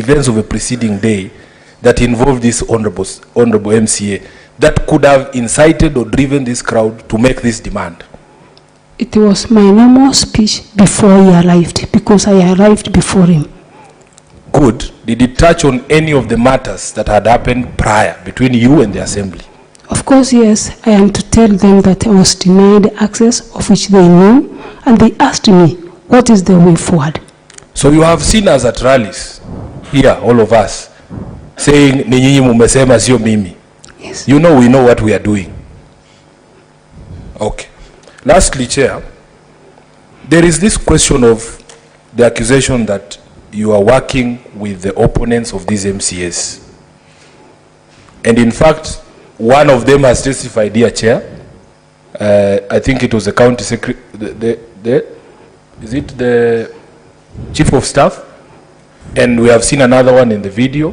events of a preceding day that involved this honorable MCA that could have incited or driven this crowd to make this demand? It was my normal speech before he arrived, because I arrived before him. Good. Did it touch on any of the matters that had happened prior between you and the assembly? Of course, yes. I am to tell them that I was denied access, of which they knew, and they asked me, what is the way forward? So you have seen us at rallies, here, all of us, saying, ni nyinyi mumesema sio mimi. Yes. You know we know what we are doing. Okay. Lastly, Chair, there is this question of the accusation that you are working with the opponents of these MCAs. And in fact, one of them has testified here, Chair. I think it was the county secretary, is it the chief of staff? And we have seen another one in the video.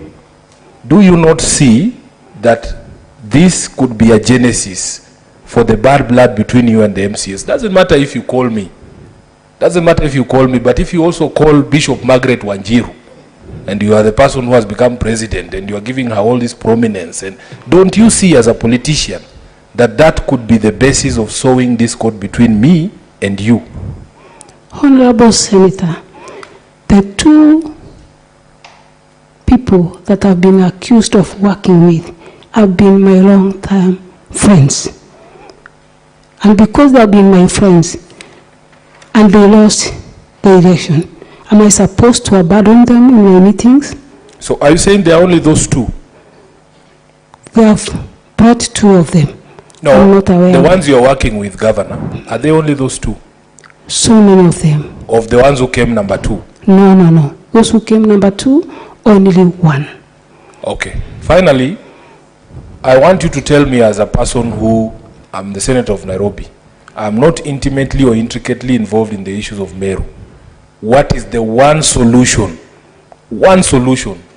Do you not see that this could be a genesis for the bad blood between you and the MCAs? Doesn't matter if you call me. Doesn't matter if you call me, but if you also call Bishop Margaret Wanjiru, and you are the person who has become president, and you are giving her all this prominence, and don't you see as a politician that that could be the basis of sowing discord between me and you? Honorable Senator, the two people that have been accused of working with have been my long-time friends. And because they have been my friends, and they lost the election, am I supposed to abandon them in my meetings? So are you saying there are only those two? They have brought two of them. No, I'm not aware. The ones you're working with, Governor, are they only those two? So many of them. Of the ones who came number two? No. Those who came number two, only one. Okay. Finally, I want you to tell me, as a person who, I'm the Senator of Nairobi, I'm not intimately or intricately involved in the issues of Meru. What is the one solution,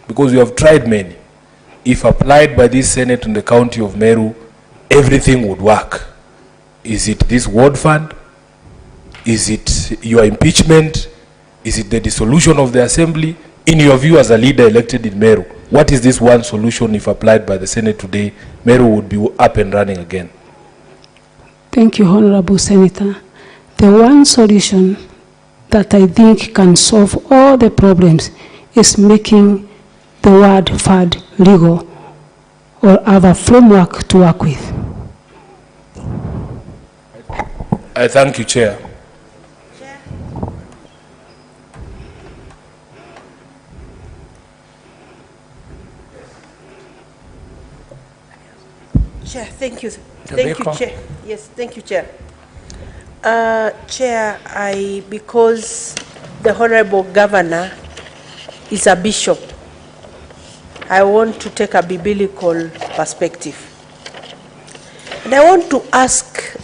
because you have tried many, if applied by this Senate in the county of Meru, everything would work? Is it this ward fund? Is it your impeachment? Is it the dissolution of the assembly? In your view, as a leader elected in Meru, what is this one solution if applied by the Senate today? Meru would be up and running again. Thank you, Honorable Senator. The one solution that I think can solve all the problems is making the word FAD legal, or have a framework to work with. I thank you, Chair. Chair, thank you. Thank you, Chair. Yes, thank you, Chair. Chair, because the Honorable Governor is a bishop, I want to take a biblical perspective. And I want to ask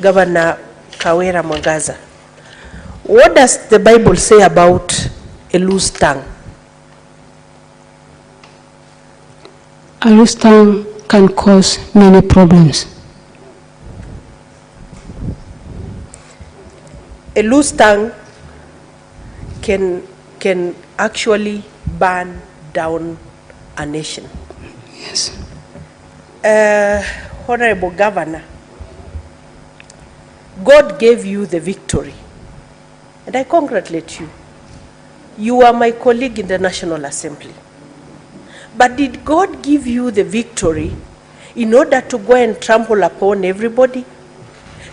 Governor Kawira Mwangaza, what does the Bible say about a loose tongue? A loose tongue can cause many problems. A loose tongue can actually burn down a nation. Yes. Honorable Governor, God gave you the victory, and I congratulate you. You are my colleague in the National Assembly. But did God give you the victory in order to go and trample upon everybody,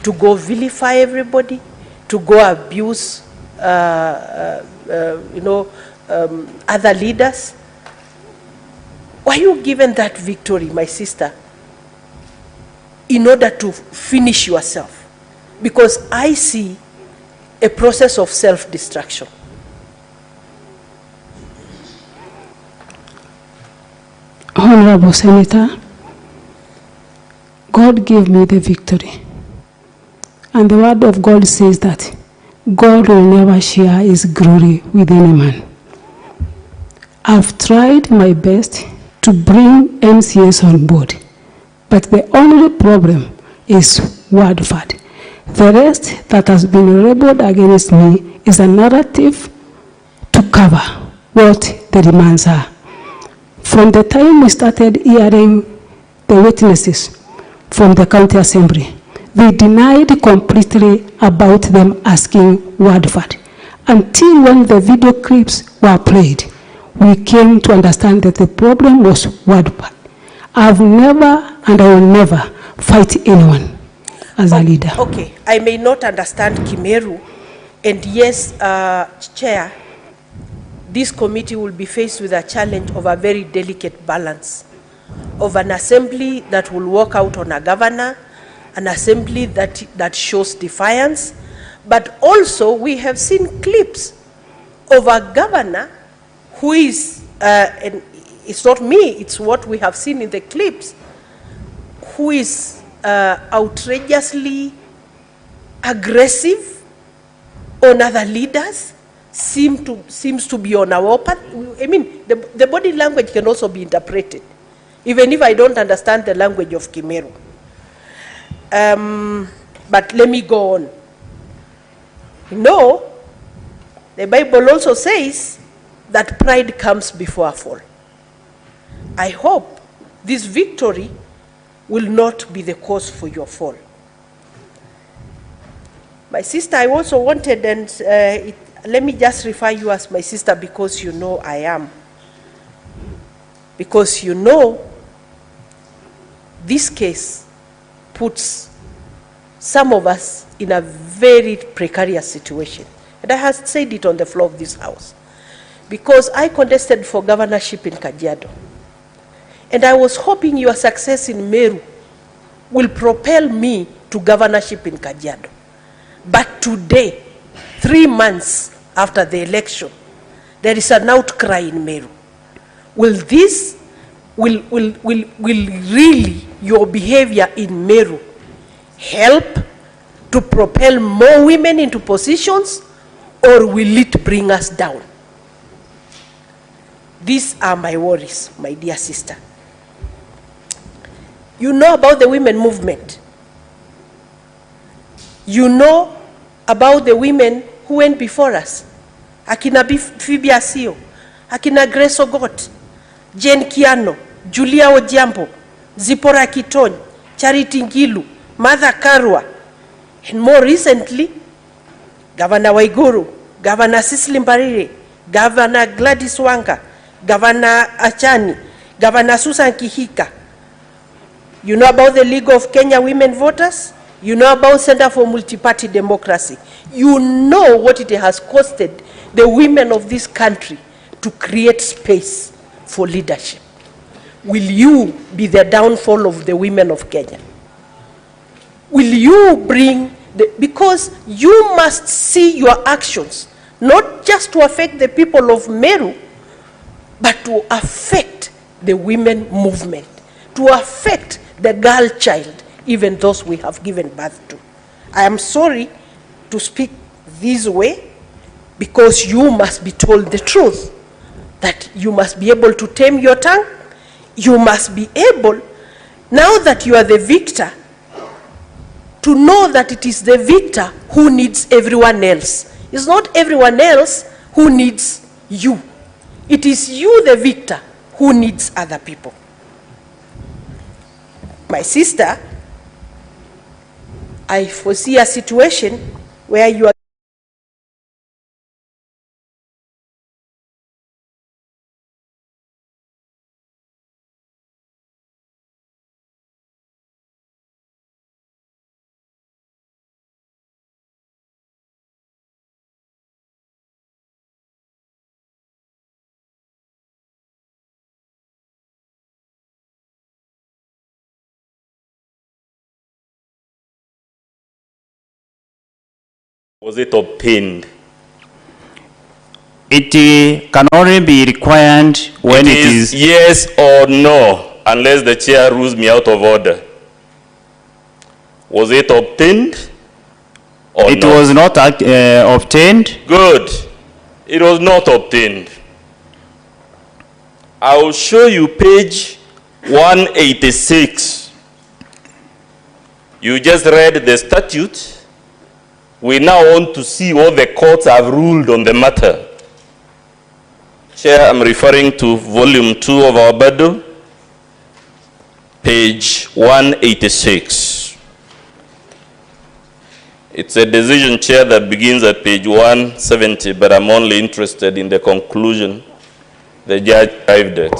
to go vilify everybody, to go abuse other leaders? Were you given that victory, my sister, in order to finish yourself? Because I see a process of self-destruction. Honorable Senator, God gave me the victory. And the word of God says that God will never share his glory with any man. I've tried my best to bring MCAs on board, but the only problem is word fad. The rest that has been rebelled against me is a narrative to cover what the demands are. From the time we started hearing the witnesses from the county assembly, they denied completely about them asking word for it. Until when the video clips were played, we came to understand that the problem was word for it. I've never and I will never fight anyone as a leader. Okay, I may not understand Kimeru, and yes, Chair, this committee will be faced with a challenge of a very delicate balance of an assembly that will walk out on a governor, an assembly that shows defiance, but also we have seen clips of a governor who is, and it's not me, it's what we have seen in the clips, who is outrageously aggressive on other leaders, seems to be on our path. I mean, the body language can also be interpreted, even if I don't understand the language of Kimeru. But let me go on. No, the Bible also says that pride comes before a fall. I hope this victory will not be the cause for your fall. My sister, I also wanted, and let me just refer you as my sister because you know I am. Because you know this case puts some of us in a very precarious situation. And I have said it on the floor of this house. Because I contested for governorship in Kajiado. And I was hoping your success in Meru will propel me to governorship in Kajiado. But today, 3 months after the election, there is an outcry in Meru. Will really your behavior in Meru help to propel more women into positions, or will it bring us down? These are my worries, my dear sister. You know about the women movement. You know about the women who went before us. Akina Phoebe Asio, Akina Grace Ogot, Jane Kiano, Julia Ojambo, Zipora Kitony, Charity Ngilu, Martha Karua, and more recently, Governor Waiguru, Governor Cecily Mbarire, Governor Gladys Wanga, Governor Achani, Governor Susan Kihika. You know about the League of Kenya Women Voters? You know about Center for Multi-Party Democracy. You know what it has costed the women of this country to create space for leadership. Will you be the downfall of the women of Kenya? Will you bring because you must see your actions, not just to affect the people of Meru, but to affect the women movement, to affect the girl child, even those we have given birth to. I am sorry to speak this way, because you must be told the truth, that you must be able to tame your tongue. You must be able, now that you are the victor, to know that it is the victor who needs everyone else. It's not everyone else who needs you. It is you, the victor, who needs other people. My sister, I foresee a situation where you are Was it obtained? It can only be required when it is yes or no, unless the chair rules me out of order. Was it obtained or it not? was not obtained. Good. It was not obtained. I will show you page 186. You just read the statute. We now want to see what the courts have ruled on the matter. Chair, I'm referring to volume 2 of our Bible, page 186. It's a decision, Chair, that begins at page 170, but I'm only interested in the conclusion the judge arrived at,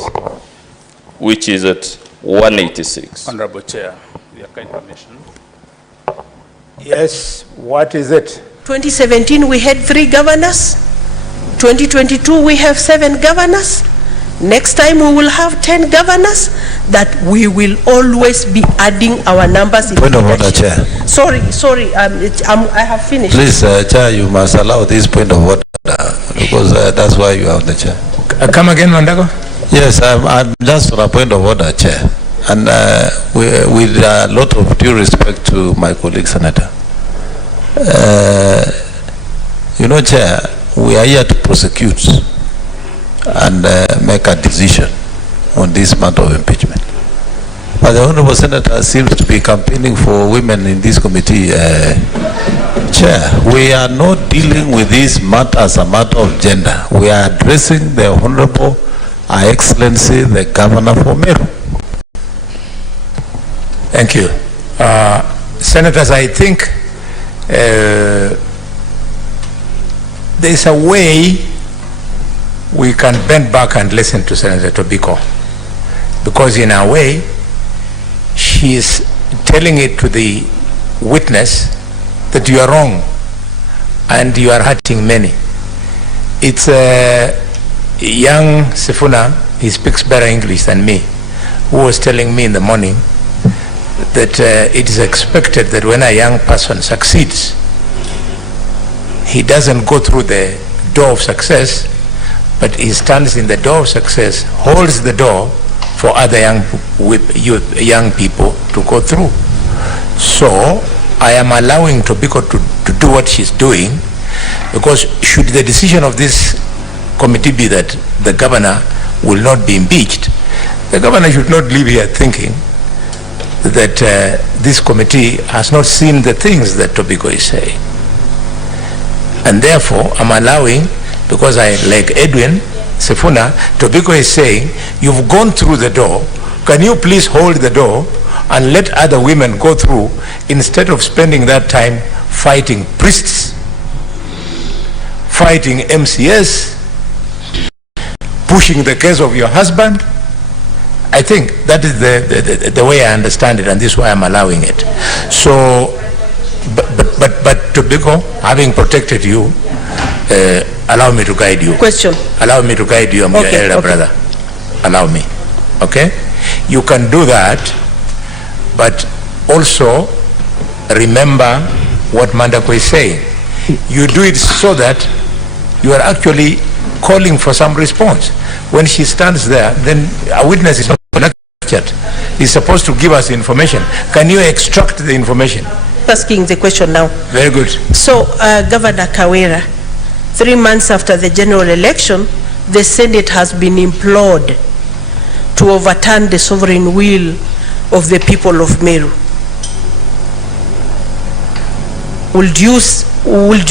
which is at 186. Honorable Chair, your kind permission. Yes, what is it? 2017 we had 3 governors. 2022 we have 7 governors. Next time we will have 10 governors. That we will always be adding our numbers in Point of order, Chair. Sorry, I have finished. Please, Chair, you must allow this point of order because that's why you have the Chair. Come again, Mandago? Yes, I'm just for a point of order, Chair. And with a lot of due respect to my colleague Senator, you know, Chair, we are here to prosecute and make a decision on this matter of impeachment. But the Honorable Senator seems to be campaigning for women in this committee. Chair, we are not dealing with this matter as a matter of gender. We are addressing the Honorable Her Excellency, the Governor for Meru. Thank you. Senators, I think there's a way we can bend back and listen to Senator Tobiko, because in a way she is telling it to the witness that you are wrong and you are hurting many. It's young Sifuna, he speaks better English than me, who was telling me in the morning that it is expected that when a young person succeeds, he doesn't go through the door of success, but he stands in the door of success, holds the door for other young people to go through. So I am allowing Tobiko to do what she's doing, because should the decision of this committee be that the governor will not be impeached, the governor should not leave here thinking that this committee has not seen the things that Tobiko is saying. And therefore, I'm allowing, because I, like Edwin Sifuna, Tobiko is saying, you've gone through the door, can you please hold the door and let other women go through, instead of spending that time fighting priests, fighting MCS, pushing the case of your husband. I think that is the way I understand it, and this is why I'm allowing it. So, but Tobiko, having protected you, allow me to guide you. Question. Allow me to guide you. I'm your elder brother. Allow me. Okay? You can do that, but also remember what Mandago is saying. You do it so that you are actually calling for some response. When she stands there, then a witness is not lectured. He's supposed to give us information. Can you extract the information? Asking the question now. Very good. So, Governor Kawira, 3 months after the general election, the Senate has been implored to overturn the sovereign will of the people of Meru. Would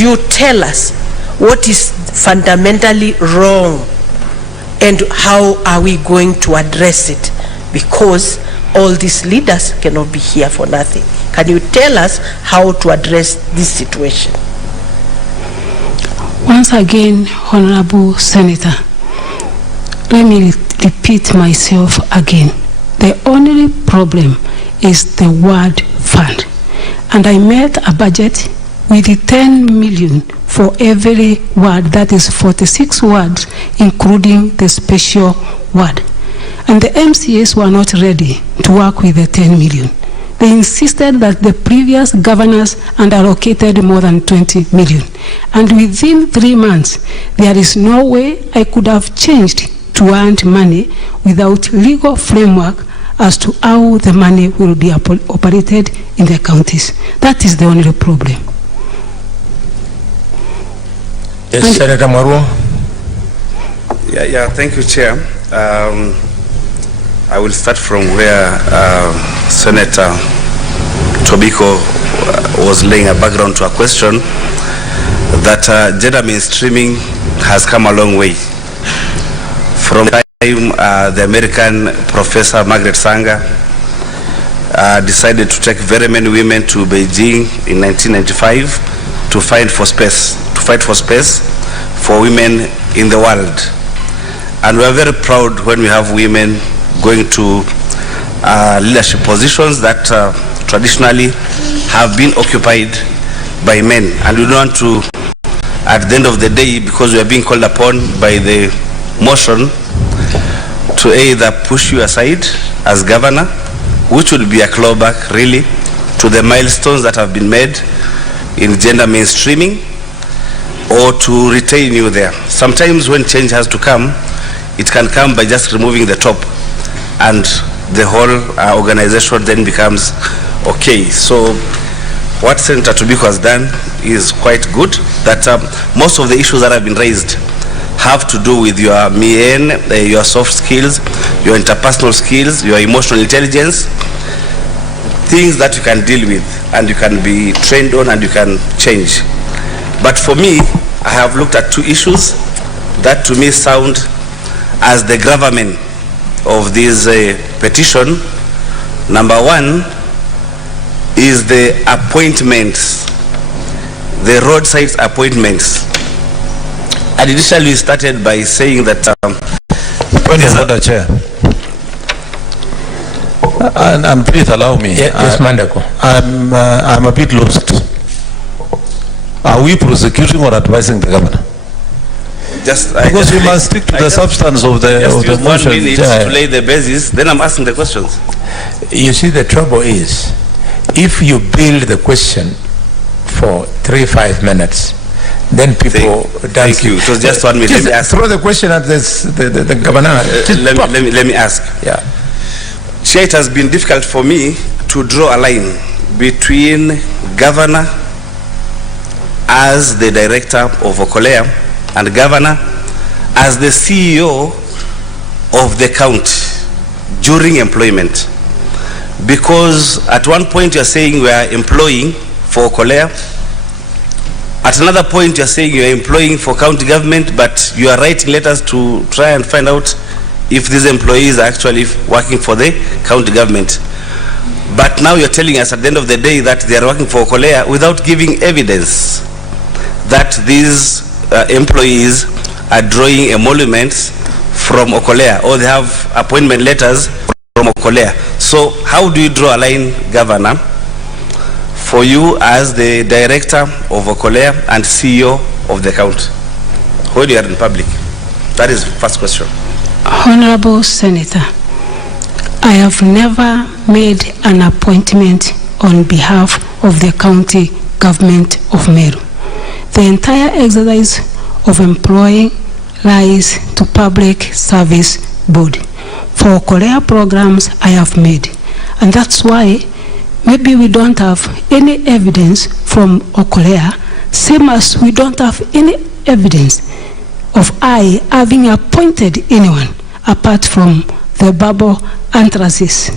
you tell us what is fundamentally wrong and how are we going to address it? Because all these leaders cannot be here for nothing. Can you tell us how to address this situation? Once again, Honorable Senator, let me repeat myself again. The only problem is the word fund. And I made a budget with 10 million for every word, that is 46 words, including the special word. And the MCAs were not ready to work with the 10 million. They insisted that the previous governors allocated more than 20 million. And within 3 months, there is no way I could have changed to earn money without legal framework as to how the money will be operated in the counties. That is the only problem. Yes, and Senator Maruo. Yeah, thank you, Chair. I will start from where Senator Tobiko was laying a background to a question that gender mainstreaming has come a long way. from the time the American Professor Margaret Sanger decided to take very many women to Beijing in 1995 to fight for space for women in the world. And we are very proud when we have women going to leadership positions that traditionally have been occupied by men. And we don't want to, at the end of the day, because we are being called upon by the motion to either push you aside as governor, which would be a clawback really to the milestones that have been made in gender mainstreaming, or to retain you there. Sometimes when change has to come, it can come by just removing the top, and the whole organization then becomes okay. So what Senator Tobiko has done is quite good, that most of the issues that have been raised have to do with your your soft skills, your interpersonal skills, your emotional intelligence, things that you can deal with and you can be trained on and you can change. But for me, I have looked at two issues that to me sound as the gravamen of this petition. Number one is the appointments, the roadside appointments. And initially we started by saying that Chair. And please allow me. Yes, Mandago. I'm a bit lost. Are we prosecuting or advising the governor? Because we must stick to the substance of the motion. 1 minute to lay the basis, then I'm asking the questions. You see, the trouble is, if you build the question for 3-5 minutes, then people Thank you. It was just 1 minute. Just let me ask. throw the question at the governor. Let me ask. Yeah. Chair, it has been difficult for me to draw a line between governor as the director of Okolea and governor as the CEO of the county during employment. Because at one point you're saying we are employing for Okolea, at another point you're saying you're employing for county government, but you are writing letters to try and find out if these employees are actually working for the county government. But now you're telling us at the end of the day that they are working for Okolea without giving evidence that these employees are drawing emoluments from Okolea, or they have appointment letters from Okolea. So how do you draw a line, governor, for you as the director of Okolea and CEO of the county when you are in public? That is the first question. Honorable Senator, I have never made an appointment on behalf of the county government of Meru. The entire exercise of employing lies to Public Service Board. For Okolea programs I have made, and that's why maybe we don't have any evidence from Okolea, same as we don't have any evidence of I having appointed anyone apart from the bubble anthracis,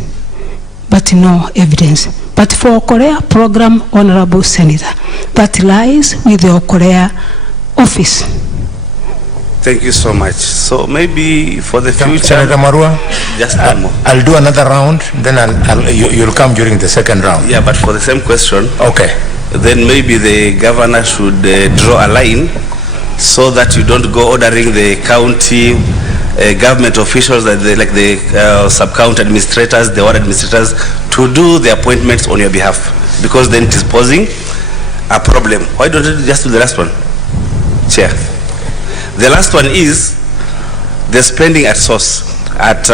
but no evidence. But for Okolea program, Honorable Senator, that lies with the Okolea office. Thank you so much. So maybe for the future, Senator Marua, just one more. I'll do another round, then you'll come during the second round. Yeah, but for the same question, Okay. then maybe the governor should draw a line so that you don't go ordering the county government officials, like the sub-county administrators, the ward administrators, to do the appointments on your behalf, because then it is posing a problem. Why don't you just do the last one, Chair? The last one is the spending at source at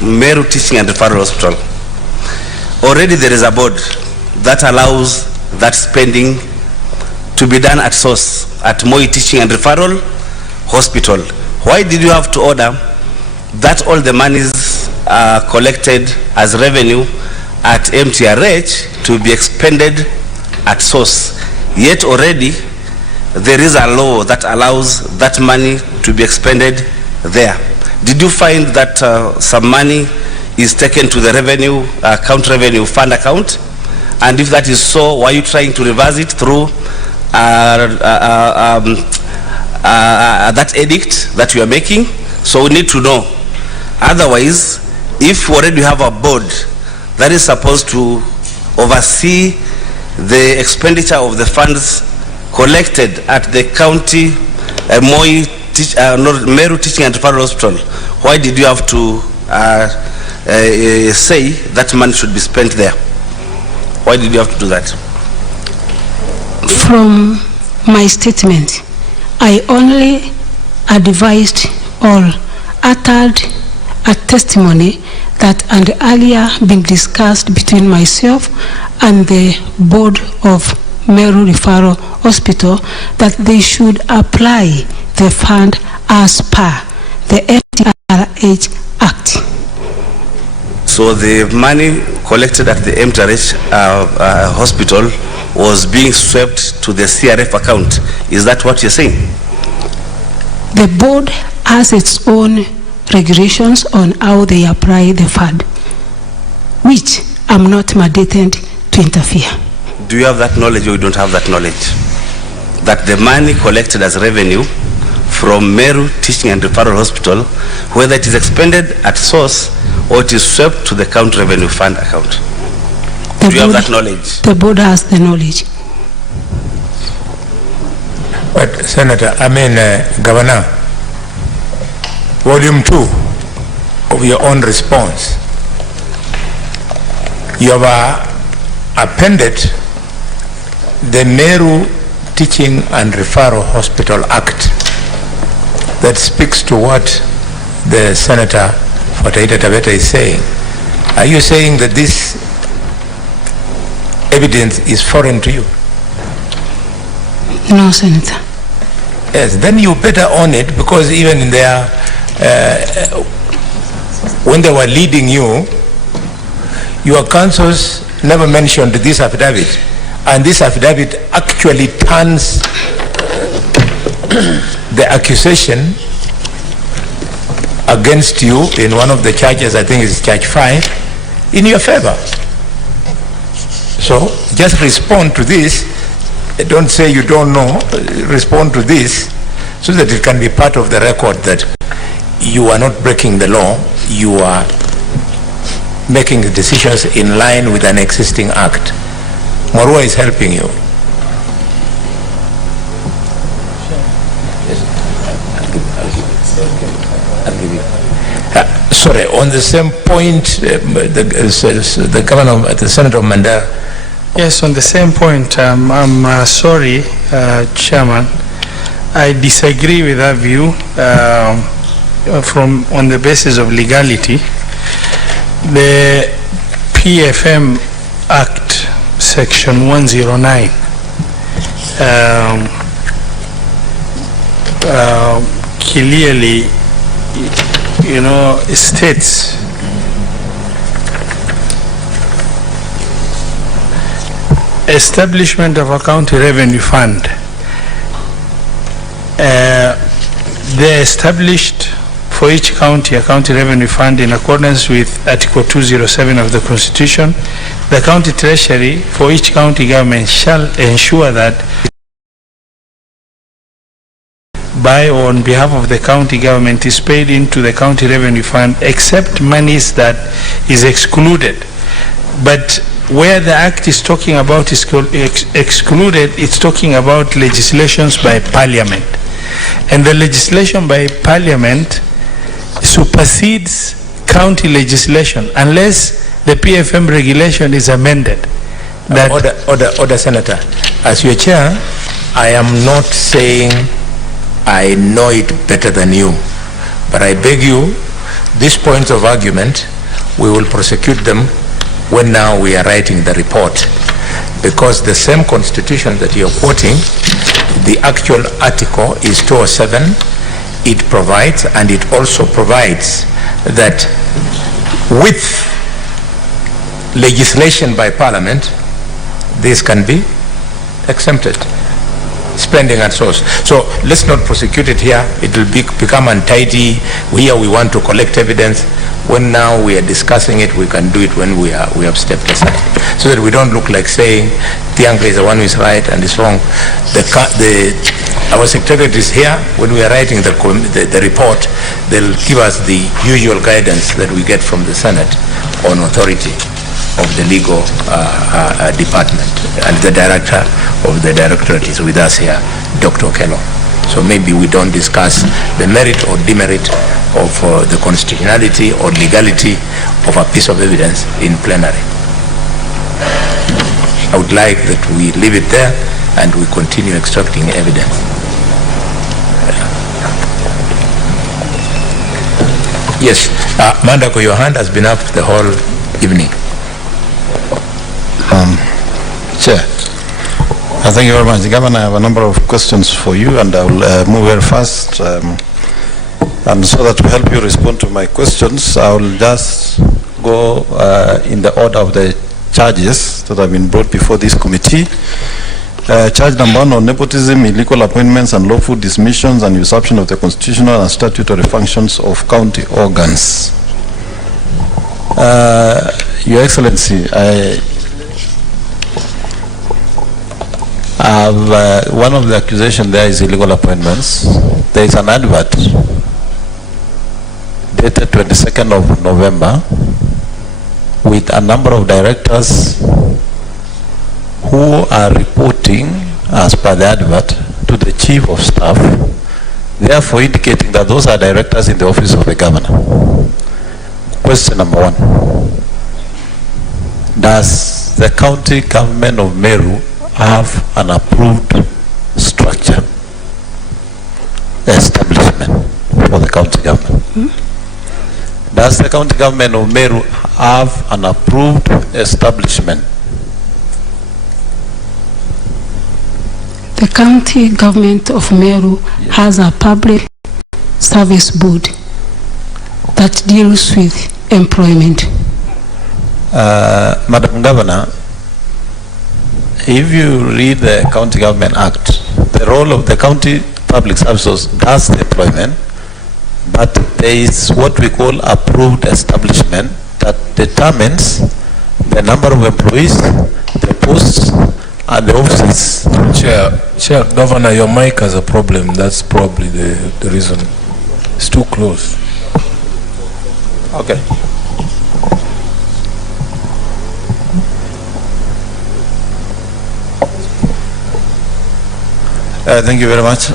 Meru Teaching and Referral Hospital. Already there is a board that allows that spending to be done at source at Moi Teaching and Referral Hospital. Why did you have to order that all the monies collected as revenue at MTRH to be expended at source? Yet already there is a law that allows that money to be expended there. Did you find that some money is taken to the revenue county revenue fund account? And if that is so, why are you trying to reverse it through that edict that you are making, So we need to know. Otherwise, if we already have a board that is supposed to oversee the expenditure of the funds collected at the county Meru Teaching and Referral Hospital, why did you have to say that money should be spent there? Why did you have to do that? From my statement, I only advised or uttered a testimony that had earlier been discussed between myself and the board of Meru Referral Hospital that they should apply the fund as per the MTRH Act. So the money collected at the MTRH hospital was being swept to the CRF account. Is that what you're saying? The board has its own regulations on how they apply the fund, which I'm not mandated to interfere. Do you have that knowledge or you don't have that knowledge? That the money collected as revenue from Meru Teaching and Referral Hospital, whether it is expended at source or it is swept to the county revenue fund account. Do you have that knowledge? The board has the knowledge. But Senator, Governor, Volume 2 of your own response, you have appended the Meru Teaching and Referral Hospital Act that speaks to what the Senator for Taita Taveta is saying. Are you saying that this evidence is foreign to you? No, Senator. Yes, then you better own it, because even in their, when they were leading you, your counsels never mentioned this affidavit. And this affidavit actually turns the accusation against you in one of the charges, I think it's charge 5, in your favor. So just respond to this. Don't say you don't know. Respond to this so that it can be part of the record that you are not breaking the law. You are making the decisions in line with an existing act. Morua is helping you. Sorry, on the same point, the governor, the Senator of Mandago. Yes, on the same point, I'm sorry, Chairman. I disagree with that view on the basis of legality. The PFM Act, Section 109, clearly, states establishment of a county revenue fund. They're established for each county a county revenue fund in accordance with Article 207 of the Constitution. The county treasury for each county government shall ensure that by or on behalf of the county government is paid into the county revenue fund except monies that is excluded. But where the act is talking about is excluded, it's talking about legislations by parliament. And the legislation by parliament supersedes county legislation unless the PFM regulation is amended. Order, Senator. As your chair, I am not saying I know it better than you, but I beg you, these points of argument, we will prosecute them when now we are writing the report, because the same constitution that you're quoting, the actual article is 207. It provides, and it also provides that with legislation by parliament, this can be exempted, spending at source. So let's not prosecute it here. It will become untidy. Here we want to collect evidence. When now we are discussing it, we can do it when we have stepped aside, so that we don't look like saying Tianga is the one who is right and is wrong. The Our secretariat is here. When we are writing the report, they'll give us the usual guidance that we get from the Senate on authority of the legal department. And the director of the directorate is with us here, Dr. Okolea. So maybe we don't discuss the merit or demerit of the constitutionality or legality of a piece of evidence in plenary. I would like that we leave it there and we continue extracting evidence. Yes, Mandago, your hand has been up the whole evening. Chair, thank you very much. Governor, I have a number of questions for you, and I will move very fast. And so that to help you respond to my questions, I will just go in the order of the charges that have been brought before this committee. Charge number 1 on nepotism, illegal appointments, and lawful dismissions and usurpation of the constitutional and statutory functions of county organs. Your Excellency, I have one of the accusations there is illegal appointments. There is an advert dated 22nd of November with a number of directors who are reporting as per the advert to the Chief of Staff, therefore indicating that those are directors in the office of the Governor. Question number 1. Does the county government of Meru have an approved structure, establishment for the county government? Does the county government of Meru have an approved establishment? The county government of Meru has a public service board that deals with employment. Madam Governor, if you read the County Government Act, the role of the county public services does the employment, but there is what we call approved establishment that determines the number of employees, the posts, and the offices. Chair, Governor, your mic has a problem. That's probably the reason. It's too close. Okay. Thank you very much.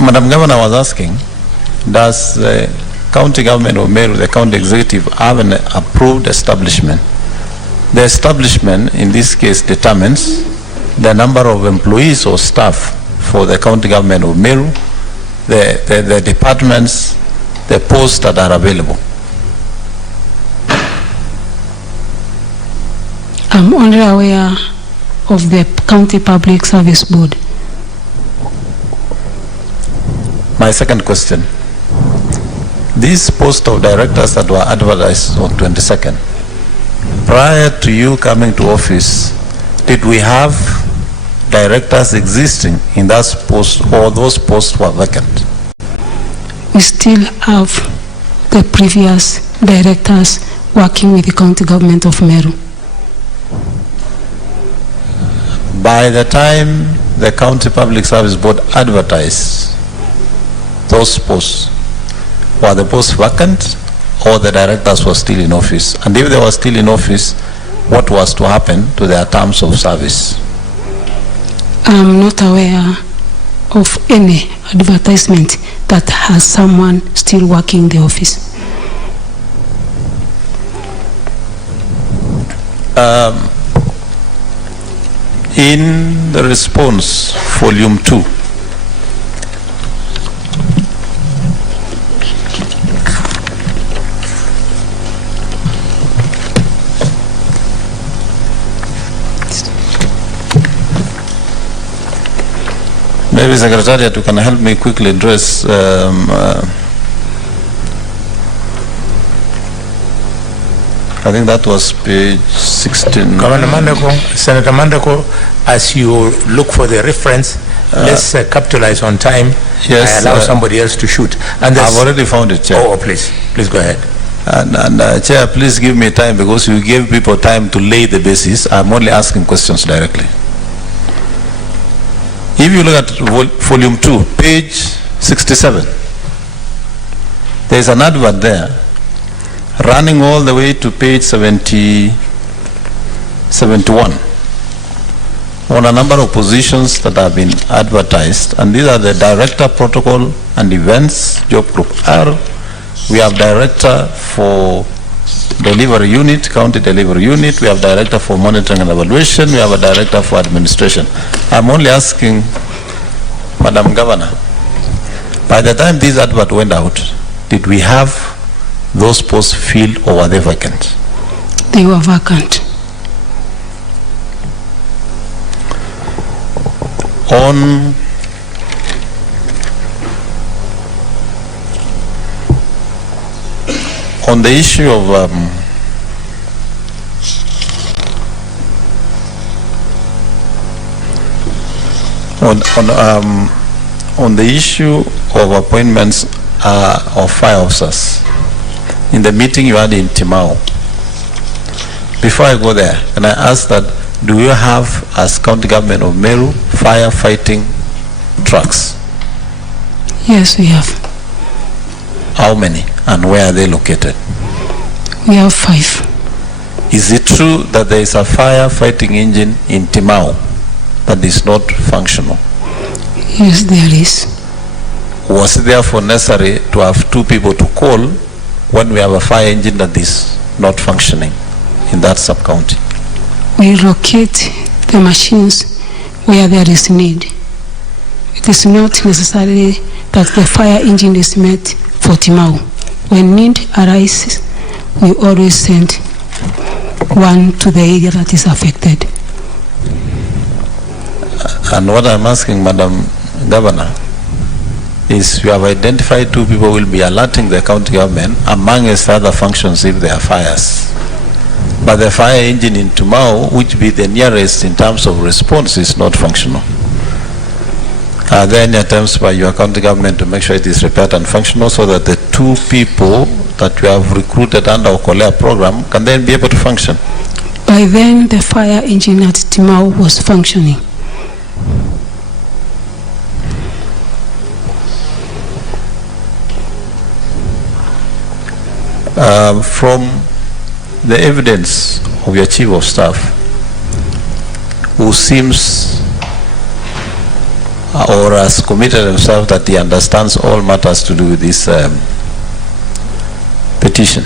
Madam Governor was asking, does the county government of Meru, the county executive, have an approved establishment? The establishment in this case determines the number of employees or staff for the county government of Meru, the departments, the posts that are available. I'm only aware of the county public service board. My second question. These posts of directors that were advertised on 22nd, prior to you coming to office, did we have directors existing in that post, or those posts were vacant? We still have the previous directors working with the county government of Meru. By the time the County Public Service Board advertised those posts, were the posts vacant or the directors were still in office? And if they were still in office, what was to happen to their terms of service? I'm not aware of any advertisement that has someone still working in the office. In the response, volume 2, maybe Secretariat, you can help me quickly address I think that was page 16. Governor Mandago, Senator Mandago, as you look for the reference, let's capitalize on time. Yes, I allow somebody else to shoot. And I've already found it, Chair. Oh, please go ahead. And Chair, please give me time, because you gave people time to lay the basis. I'm only asking questions directly. If you look at volume 2, page 67, there is an advert there running all the way to page 71 on a number of positions that have been advertised, and these are the director protocol and events, job group R. We have director for delivery unit, county delivery unit, we have director for monitoring and evaluation, we have a director for administration. I'm only asking, Madam Governor, by the time this advert went out, did we have those posts filled or were they vacant? They were vacant. On the issue of on the issue of appointments of fire officers, in the meeting you had in Timao, before I go there, can I ask that, do you have, as county government of Meru, firefighting trucks? Yes, we have. How many and where are they located? We have 5. Is it true that there is a firefighting engine in Timao that is not functional? Yes, there is. Was it therefore necessary to have 2 people to call when we have a fire engine that is not functioning in that sub-county? We locate the machines where there is need. It is not necessarily that the fire engine is met for Timau. When need arises, we always send one to the area that is affected. And what I'm asking, Madam Governor, is you have identified 2 people will be alerting the county government amongst other functions if there are fires. But the fire engine in Timau, which be the nearest in terms of response, is not functional. Are there any attempts by your county government to make sure it is repaired and functional so that the 2 people that you have recruited under Okolea program can then be able to function? By then, the fire engine at Timau was functioning. From the evidence of your chief of staff, who seems or has committed himself that he understands all matters to do with this petition,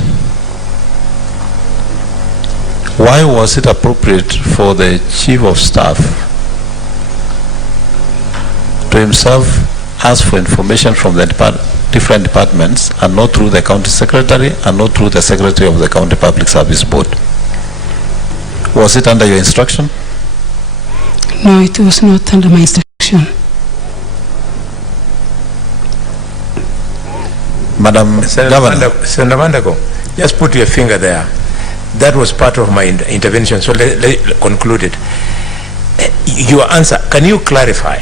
why was it appropriate for the chief of staff to himself ask for information from the different departments and not through the county secretary and not through the secretary of the county public service board? Was it under your instruction? No, it was not under my instruction. Madam Governor. Senator Mandago, just put your finger there. That was part of my intervention, so let conclude it. Your answer, can you clarify?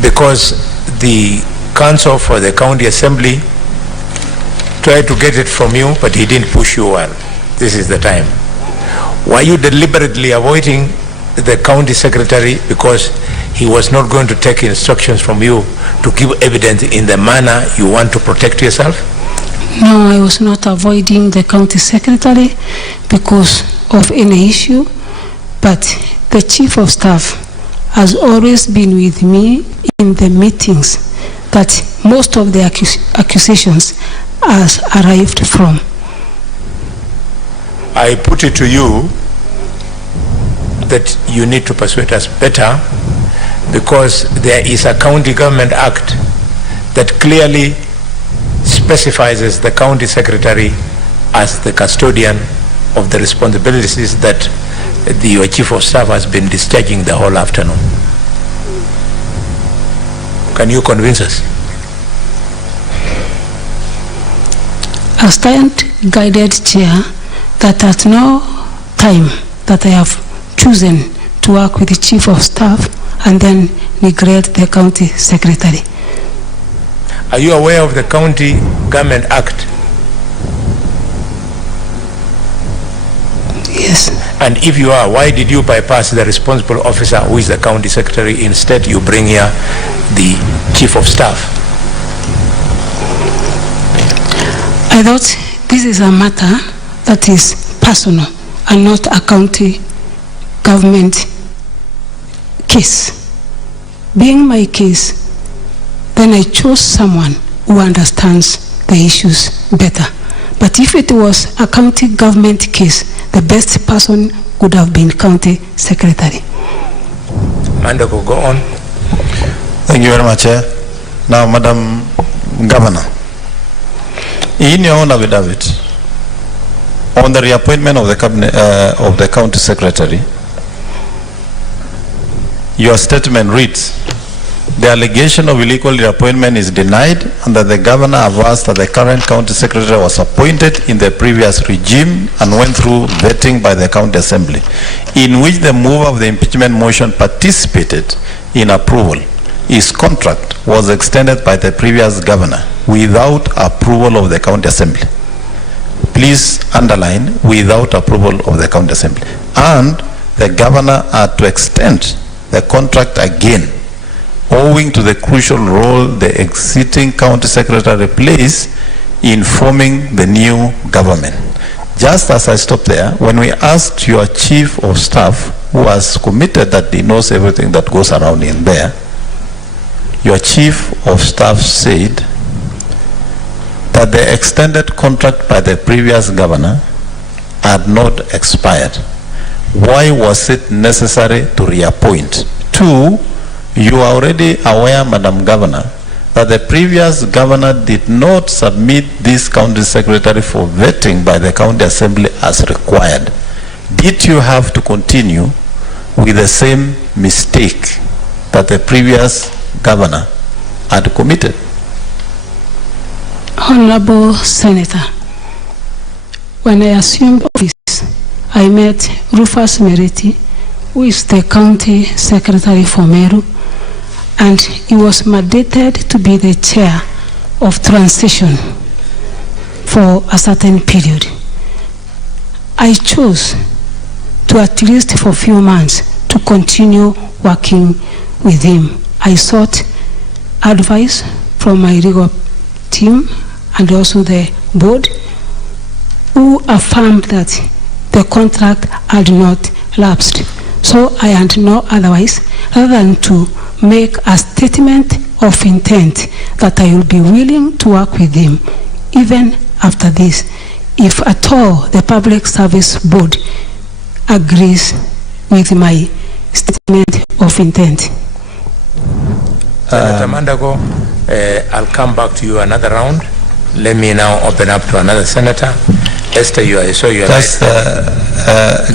Because the counsel for the county assembly tried to get it from you, but he didn't push you well. This is the time. Were you deliberately avoiding the county secretary because he was not going to take instructions from you to give evidence in the manner you want to protect yourself? No, I was not avoiding the county secretary because of any issue, but the chief of staff has always been with me in the meetings that most of the accusations has arrived from. I put it to you that you need to persuade us better, because there is a county government act that clearly specifies the county secretary as the custodian of the responsibilities that your chief of staff has been discharging the whole afternoon. Can you convince us? I stand guided chair that at no time that I have chosen to work with the chief of staff and then neglect the county secretary. Are you aware of the County Government Act? Yes. And if you are, why did you bypass the responsible officer who is the county secretary? Instead, you bring here the chief of staff. I thought this is a matter that is personal and not a county government case. Being my case, then I chose someone who understands the issues better. But if it was a county government case, the best person would have been county secretary. Mandago, go on. Thank you very much, Chair. Now, Madam Governor, in your own affidavit, on the reappointment of the cabinet, of the county secretary, your statement reads, the allegation of illegal reappointment is denied and that the governor averts that the current county secretary was appointed in the previous regime and went through vetting by the county assembly, in which the mover of the impeachment motion participated in approval. His contract was extended by the previous governor without approval of the county assembly. Please underline, without approval of the county assembly. And the governor had to extend the contract again, owing to the crucial role the exiting county secretary plays in forming the new government. Just as I stopped there, when we asked your chief of staff, who has committed that he knows everything that goes around in there, your chief of staff said that the extended contract by the previous governor had not expired. Why was it necessary to reappoint? Two, you are already aware, Madam Governor, that the previous governor did not submit this county secretary for vetting by the county assembly as required. Did you have to continue with the same mistake that the previous governor had committed? Honorable Senator, when I assumed office, I met Rufus Meriti, who is the county secretary for Meru, and he was mandated to be the chair of transition for a certain period. I chose to, at least for a few months, to continue working with him. I sought advice from my legal team and also the board, who affirmed that the contract had not lapsed. So I had no otherwise rather than to make a statement of intent that I will be willing to work with him even after this, if at all the Public Service Board agrees with my statement of intent. Senator Mandago, I'll come back to you another round. Let me now open up to another senator. Esther, I saw you. Just,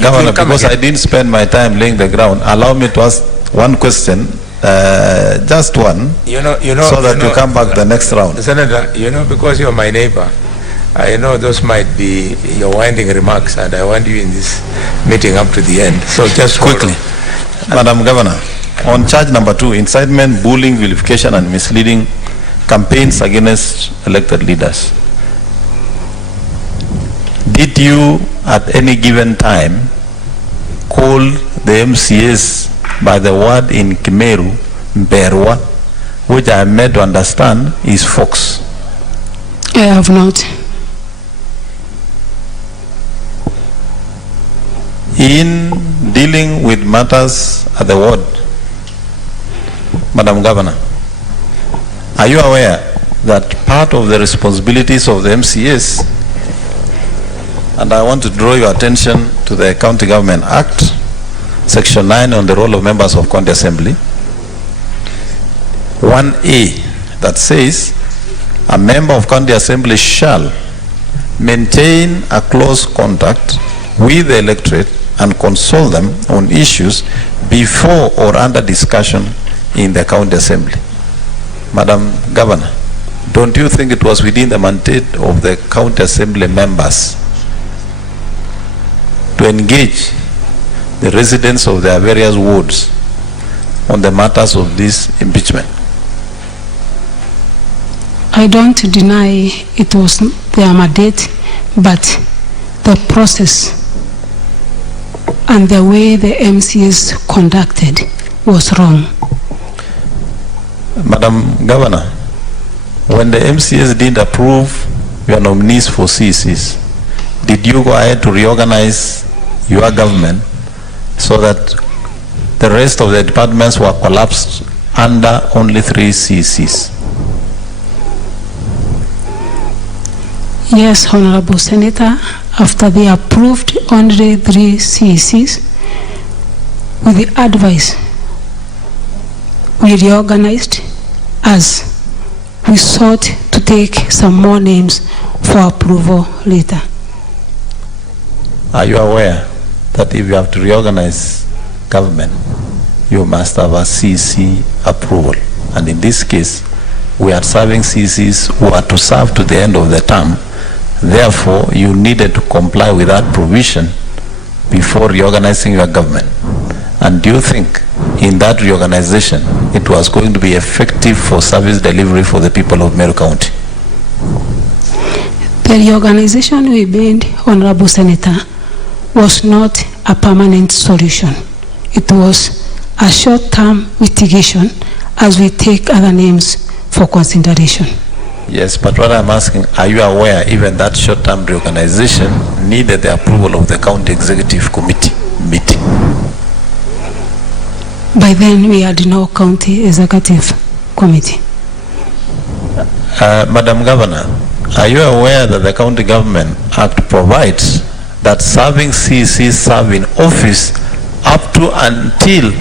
Governor, because I didn't spend my time laying the ground, allow me to ask one question, just one, so that you come back the next round. Senator, because you're my neighbor, I know those might be your winding remarks, and I want you in this meeting up to the end. So just quickly. Madam Governor, on charge number 2, incitement, bullying, vilification, and misleading campaigns against elected leaders. Did you at any given time call the MCAs by the word in Kimeru, Mberwa, which I am made to understand is fox? I have not. In dealing with matters at the ward, Madam Governor, are you aware that part of the responsibilities of the MCAs, and I want to draw your attention to the County Government Act, Section 9 on the role of members of County Assembly, 1A, that says, a member of County Assembly shall maintain a close contact with the electorate and consult them on issues before or under discussion in the County Assembly. Madam Governor, don't you think it was within the mandate of the County Assembly members to engage the residents of their various wards on the matters of this impeachment? I don't deny it was their mandate, but the process and the way the MCS conducted was wrong. Madam Governor, when the MCS didn't approve your nominees for CCs, did you go ahead to reorganize your government so that the rest of the departments were collapsed under only 3 CCs? Yes, Honorable Senator, after they approved only 3 CCs, with the advice, we reorganized as we sought to take some more names for approval later. Are you aware that if you have to reorganize government, you must have a CC approval? And in this case, we are serving CCs who are to serve to the end of the term. Therefore, you needed to comply with that provision before reorganizing your government. And do you think in that reorganization it was going to be effective for service delivery for the people of Meru County? The reorganization we made, Honorable Senator, was not a permanent solution. It was a short-term mitigation as we take other names for consideration. Yes, but what I'm asking, are you aware even that short-term reorganization needed the approval of the County Executive Committee meeting? By then, we had no County Executive Committee. Madam Governor, are you aware that the County Government Act provides that serving CCs serve in office up to until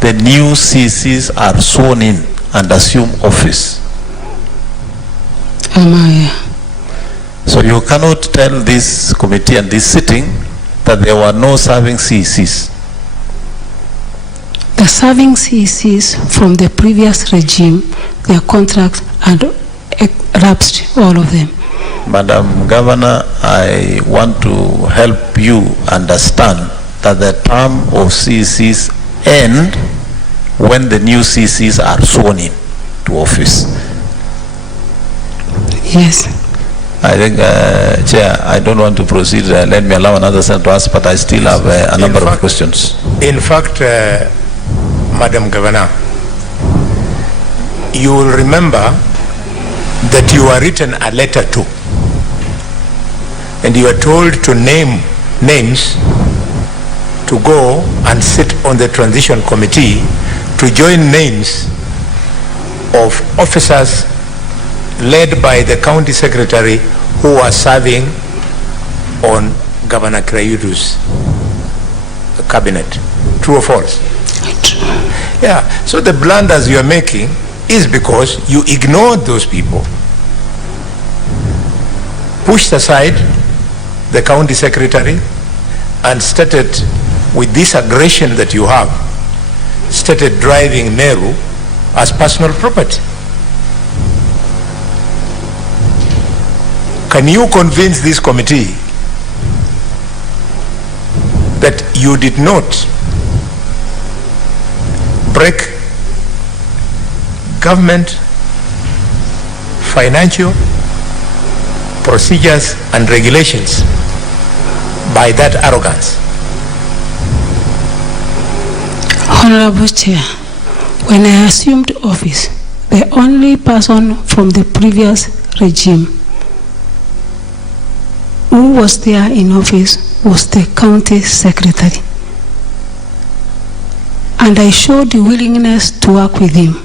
the new CCs are sworn in and assume office? So you cannot tell this committee and this sitting that there were no serving CCs. The serving CCs from the previous regime, their contracts had lapsed, all of them. Madam Governor, I want to help you understand that the term of CCs end when the new CCs are sworn in to office. Yes. I think, Chair, I don't want to proceed. Let me allow another senator to ask, but I still have a number of questions. In fact, Madam Governor, you will remember that you were written a letter to, and you were told to name names to go and sit on the transition committee to join names of officers led by the county secretary who are serving on Governor Krayudu's cabinet. True or false? Yeah, so the blunders you are making is because you ignored those people, pushed aside the county secretary, and started with this aggression that you have, started driving Meru as personal property. Can you convince this committee that you did not break government financial procedures and regulations by that arrogance? Honorable Chair, when I assumed office, the only person from the previous regime who was there in office was the county secretary. And I showed the willingness to work with him.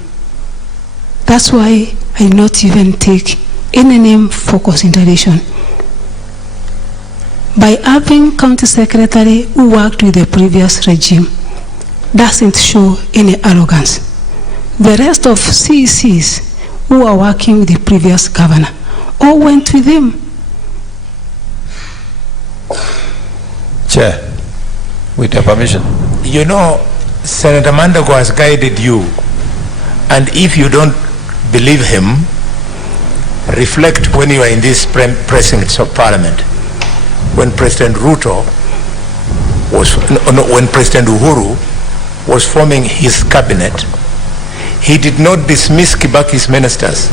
That's why I not even take any name for consideration. By having county secretary who worked with the previous regime doesn't show any arrogance. The rest of CCs who are working with the previous governor all went with him. Chair, with your permission. You know, Senator Mandago has guided you, and if you don't believe him, reflect when you are in this precincts of parliament. When President Ruto was, when President Uhuru was forming his cabinet, he did not dismiss Kibaki's ministers.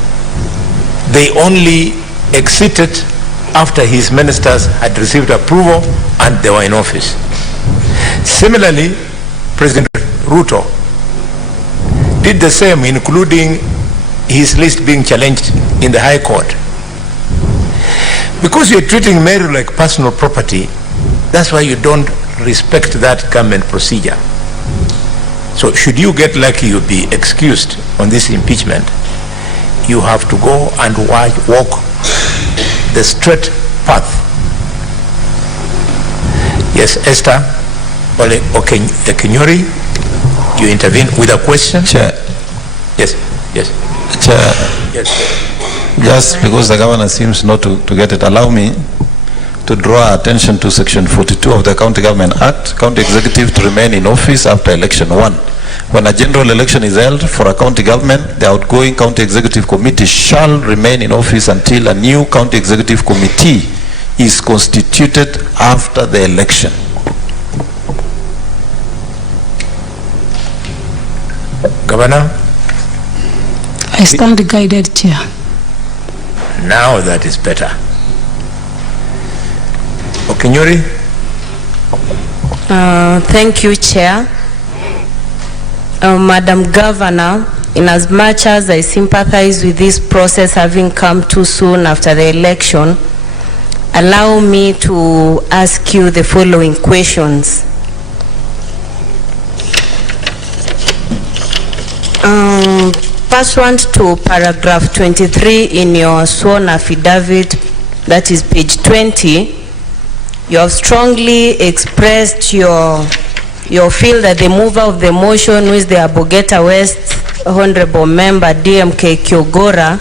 They only exited after his ministers had received approval and they were in office. Similarly, President Ruto did the same, including his list being challenged in the High Court. Because you're treating Meru like personal property, that's why you don't respect that government procedure. So should you get lucky, you'll be excused on this impeachment. You have to go and walk the straight path. Yes, Esther Okenyori, you intervene with a question? Chair. Yes, yes. Chair, yes. Just because the governor seems not to get it, allow me to draw attention to Section 42 of the County Government Act, County Executive to remain in office after Election 1. When a general election is held for a county government, the outgoing County Executive Committee shall remain in office until a new County Executive Committee is constituted after the election. Governor? I stand guided, Chair. Now that is better. Okenyori? Thank you, Chair. Madam Governor, in as much as I sympathize with this process having come too soon after the election, allow me to ask you the following questions. Pursuant to paragraph 23 in your sworn affidavit, that is page 20, you have strongly expressed your feel that the mover of the motion, who is the Abogeta West Honorable Member DMK Kiogora,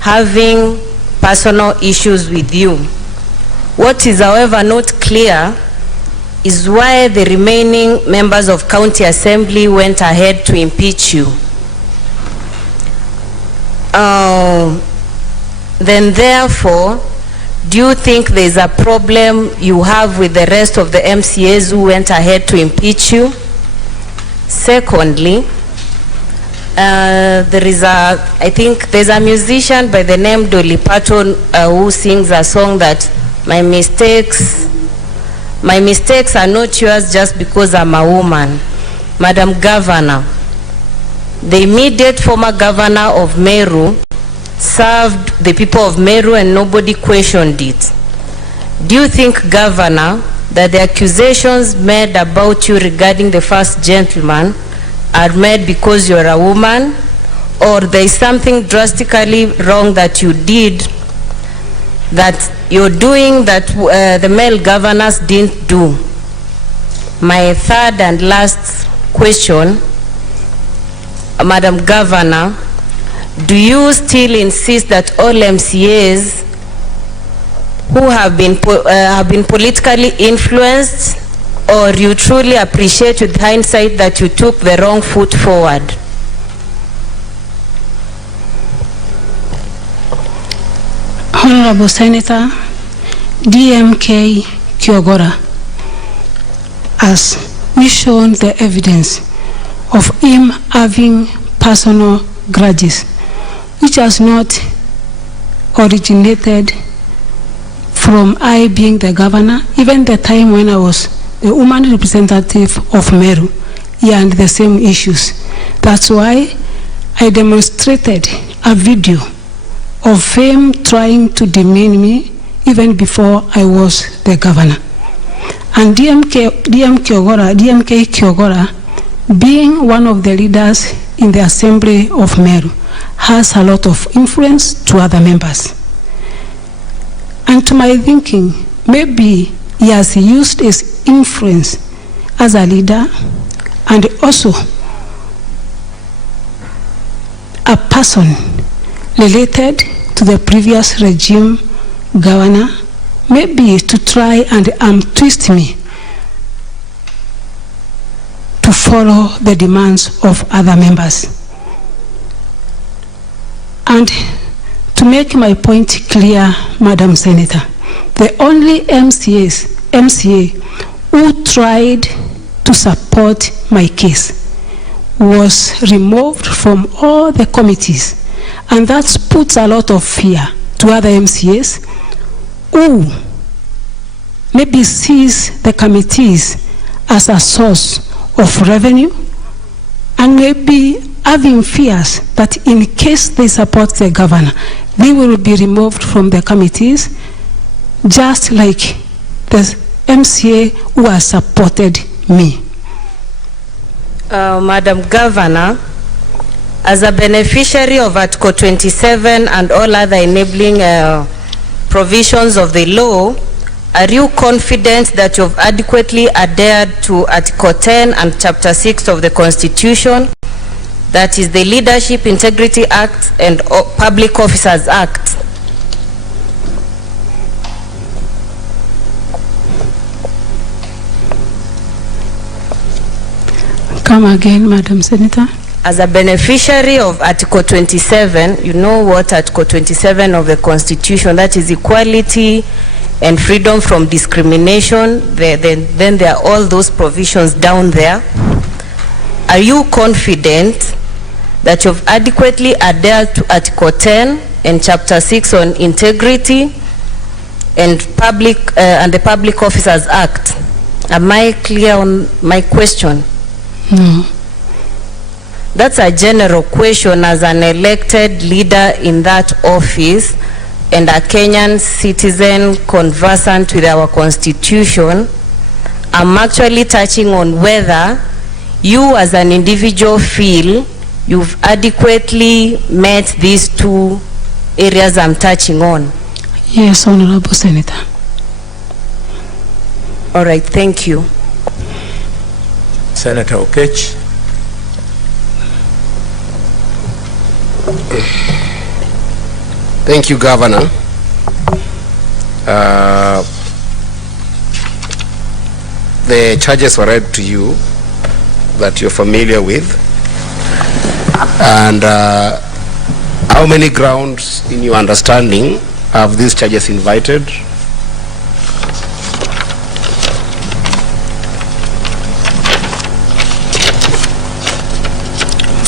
having personal issues with you. What is, however, not clear is why the remaining members of County Assembly went ahead to impeach you. Then therefore, do you think there's a problem you have with the rest of the MCAs who went ahead to impeach you? Secondly, I think there's a musician by the name Dolly Parton who sings a song that my mistakes are not yours just because I'm a woman. Madam Governor, the immediate former governor of Meru served the people of Meru and nobody questioned it. Do you think, Governor, that the accusations made about you regarding the first gentleman are made because you're a woman, or there is something drastically wrong that you did, that you're doing that the male governors didn't do? My third and last question, Madam Governor, do you still insist that all MCAs who have been politically influenced, or you truly appreciate with hindsight that you took the wrong foot forward? Honorable Senator DMK Kiogora, as we shown the evidence of him having personal grudges, which has not originated from I being the governor. Even the time when I was the woman representative of Meru, he had the same issues. That's why I demonstrated a video of him trying to demean me even before I was the governor. And DMK Kiogora, being one of the leaders in the Assembly of Meru, has a lot of influence to other members. And to my thinking, maybe he has used his influence as a leader and also a person related to the previous regime governor, maybe to try and twist me to follow the demands of other members. And to make my point clear, Madam Senator, the only MCA who tried to support my case was removed from all the committees, and that puts a lot of fear to other MCAs who maybe sees the committees as a source of revenue, and maybe having fears that in case they support the governor, they will be removed from the committees, just like the MCA who has supported me. Madam Governor, as a beneficiary of Article 27 and all other enabling provisions of the law, are you confident that you've adequately adhered to Article 10 and Chapter 6 of the Constitution, that is the Leadership Integrity Act and Public Officers Act? Come again, Madam Senator. As a beneficiary of Article 27, you know what Article 27 of the Constitution, that is equality and freedom from discrimination. Then there are all those provisions down there. Are you confident that you've adequately adhered to Article 10 and Chapter 6 on integrity and the Public Officers Act? Am I clear on my question? No. That's a general question. As an elected leader in that office and a Kenyan citizen conversant with our constitution, I'm actually touching on whether you as an individual feel you've adequately met these two areas I'm touching on. Yes, Honorable Senator. All right, thank you. Senator Okech. Thank you, Governor. The charges were read to you that you're familiar with. And how many grounds, in your understanding, have these charges invited?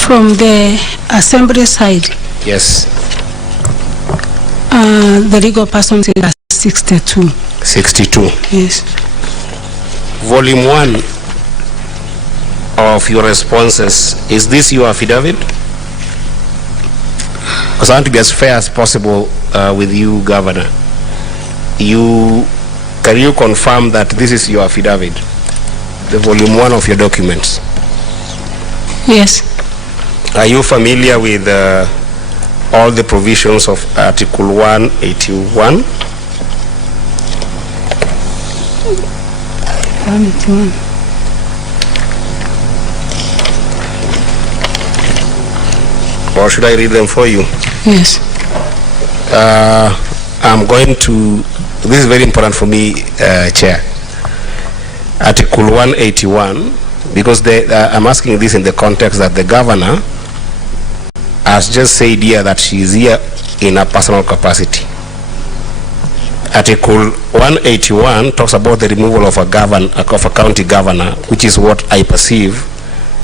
From the Assembly side, Yes. the legal person is 62. 62. Yes. Volume 1 of your responses, is this your affidavit? Because I want to be as fair as possible with you, Governor. Can you confirm that this is your affidavit? The volume 1 of your documents? Yes. Are you familiar with all the provisions of Article 181? 181. Or should I read them for you? Yes. I'm going to, this is very important for me, Chair. Article 181, because I'm asking this in the context that the Governor has just said here that she is here in a personal capacity. Article 181 talks about the removal of a county governor, which is what I perceive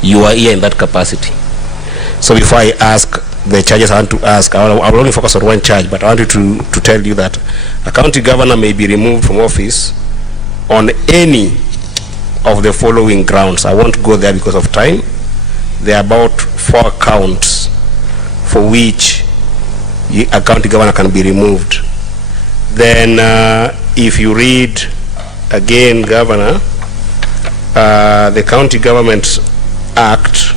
you are here in that capacity. So before I ask the charges I want to ask, I will only focus on one charge, but I wanted to tell you that a county governor may be removed from office on any of the following grounds. I won't go there because of time. There are about 4 counts for which a county governor can be removed. Then if you read again, Governor, the County Government Act,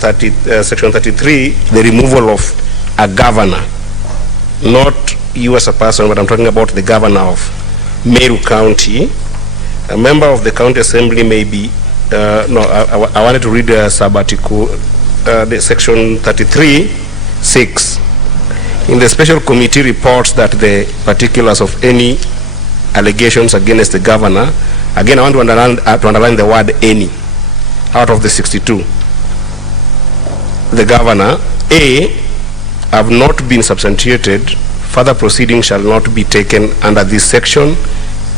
Section 33, the removal of a governor, not you as a person, but I'm talking about the governor of Meru County. A member of the county assembly may be, I wanted to read the sub-article, the section 33(6). In the special committee reports that the particulars of any allegations against the governor, again I want to underline the word any, out of the 62. The governor, A, have not been substantiated, further proceedings shall not be taken under this section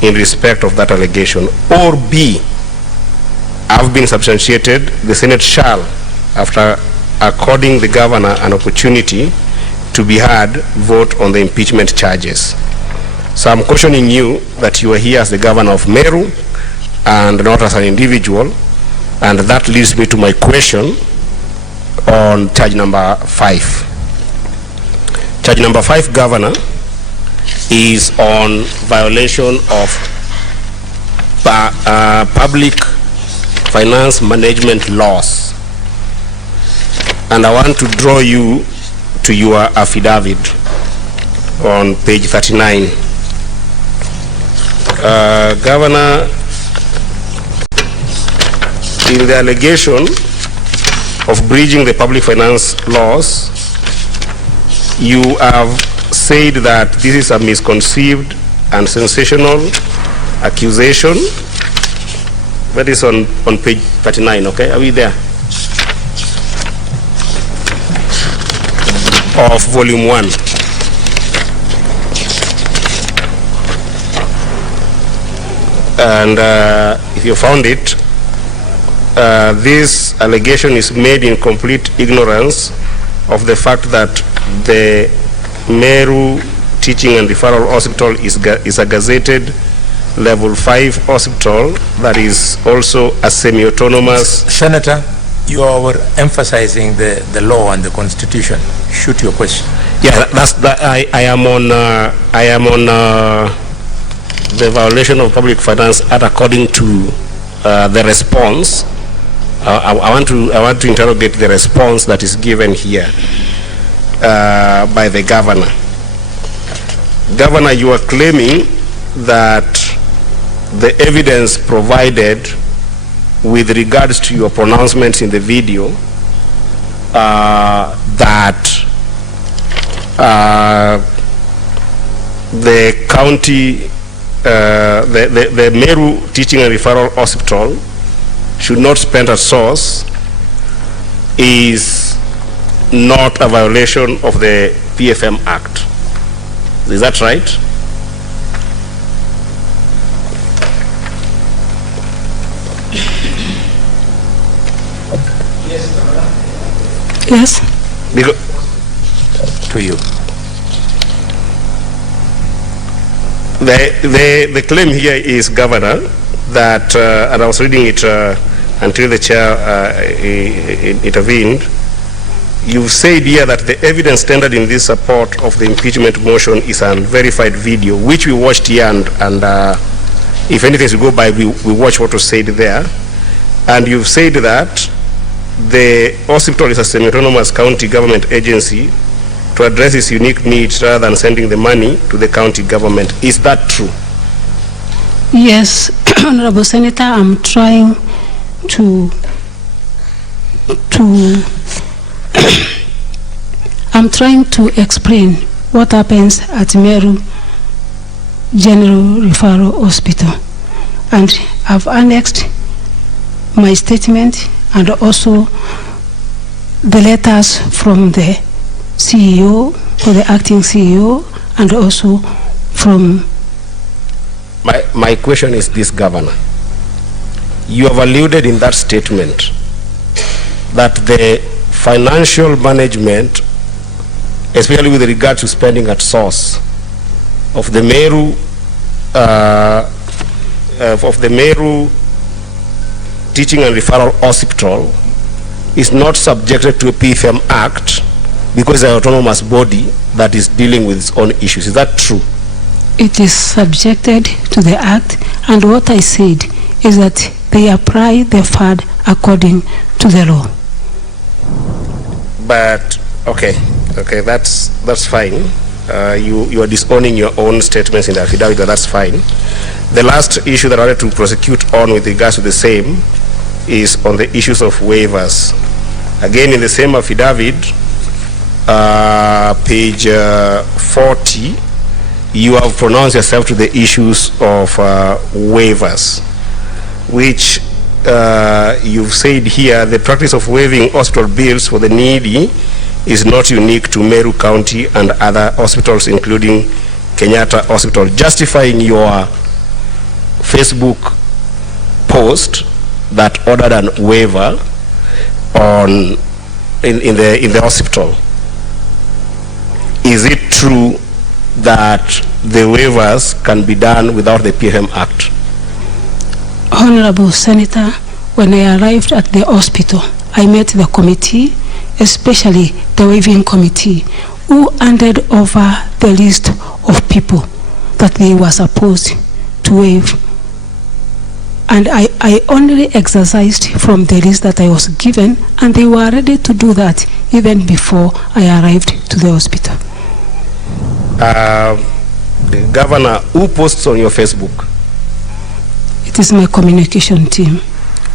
in respect of that allegation. Or B, have been substantiated, the Senate shall, after according the governor an opportunity to be heard, vote on the impeachment charges. So I'm cautioning you that you are here as the governor of Meru, and not as an individual. And that leads me to my question on charge number 5. Charge number 5, Governor, is on violation of public finance management laws. And I want to draw you to your affidavit on page 39. Governor, in the allegation of breaching the public finance laws, you have said that this is a misconceived and sensational accusation. That is on page 39, okay? Are we there? Of volume 1. And if you found it, this allegation is made in complete ignorance of the fact that the Meru Teaching and Referral Hospital is a gazetted level 5 hospital that is also a semi-autonomous. Senator, you are emphasizing the law and the constitution. Shoot your question. Yeah, I am on the violation of public finance act according to the response. I want to interrogate the response that is given here by the governor. Governor, you are claiming that the evidence provided with regards to your pronouncements in the video that the county, the Meru Teaching and Referral Hospital should not spend at source is not a violation of the PFM Act. Is that right? Yes. Because to you. The claim here is, Governor, that, and I was reading it until the chair intervened, you've said here that the evidence tendered in this support of the impeachment motion is an verified video, which we watched here, and if anything to go by, we watch what was said there. And you've said that the hospital is a semi-autonomous county government agency to address its unique needs rather than sending the money to the county government. Is that true? Yes, Honorable Senator, I'm trying to I'm trying to explain what happens at Meru General Referral Hospital, and I've annexed my statement and also the letters from the CEO, or the acting CEO, and also from... My question is this, Governor. You have alluded in that statement that the financial management, especially with regard to spending at source of the Meru Teaching and Referral Hospital is not subjected to a PFM Act because it's an autonomous body that is dealing with its own issues. Is that true? It is subjected to the Act, and what I said is that they apply the FAD according to the law. But, okay, that's fine. You are disowning your own statements in the affidavit, but that's fine. The last issue that I wanted to prosecute on with regards to the same is on the issues of waivers. Again, in the same affidavit, page 40, you have pronounced yourself to the issues of waivers, which you've said here, the practice of waiving hospital bills for the needy is not unique to Meru County and other hospitals, including Kenyatta Hospital, justifying your Facebook post that ordered an waiver on in the hospital. Is it true that the waivers can be done without the PFM Act? Honorable Senator, when I arrived at the hospital, I met the committee, especially the waiving committee, who handed over the list of people that they were supposed to waive. And I only exercised from the list that I was given, and they were ready to do that even before I arrived to the hospital. Governor, who posts on your Facebook? It is my communication team.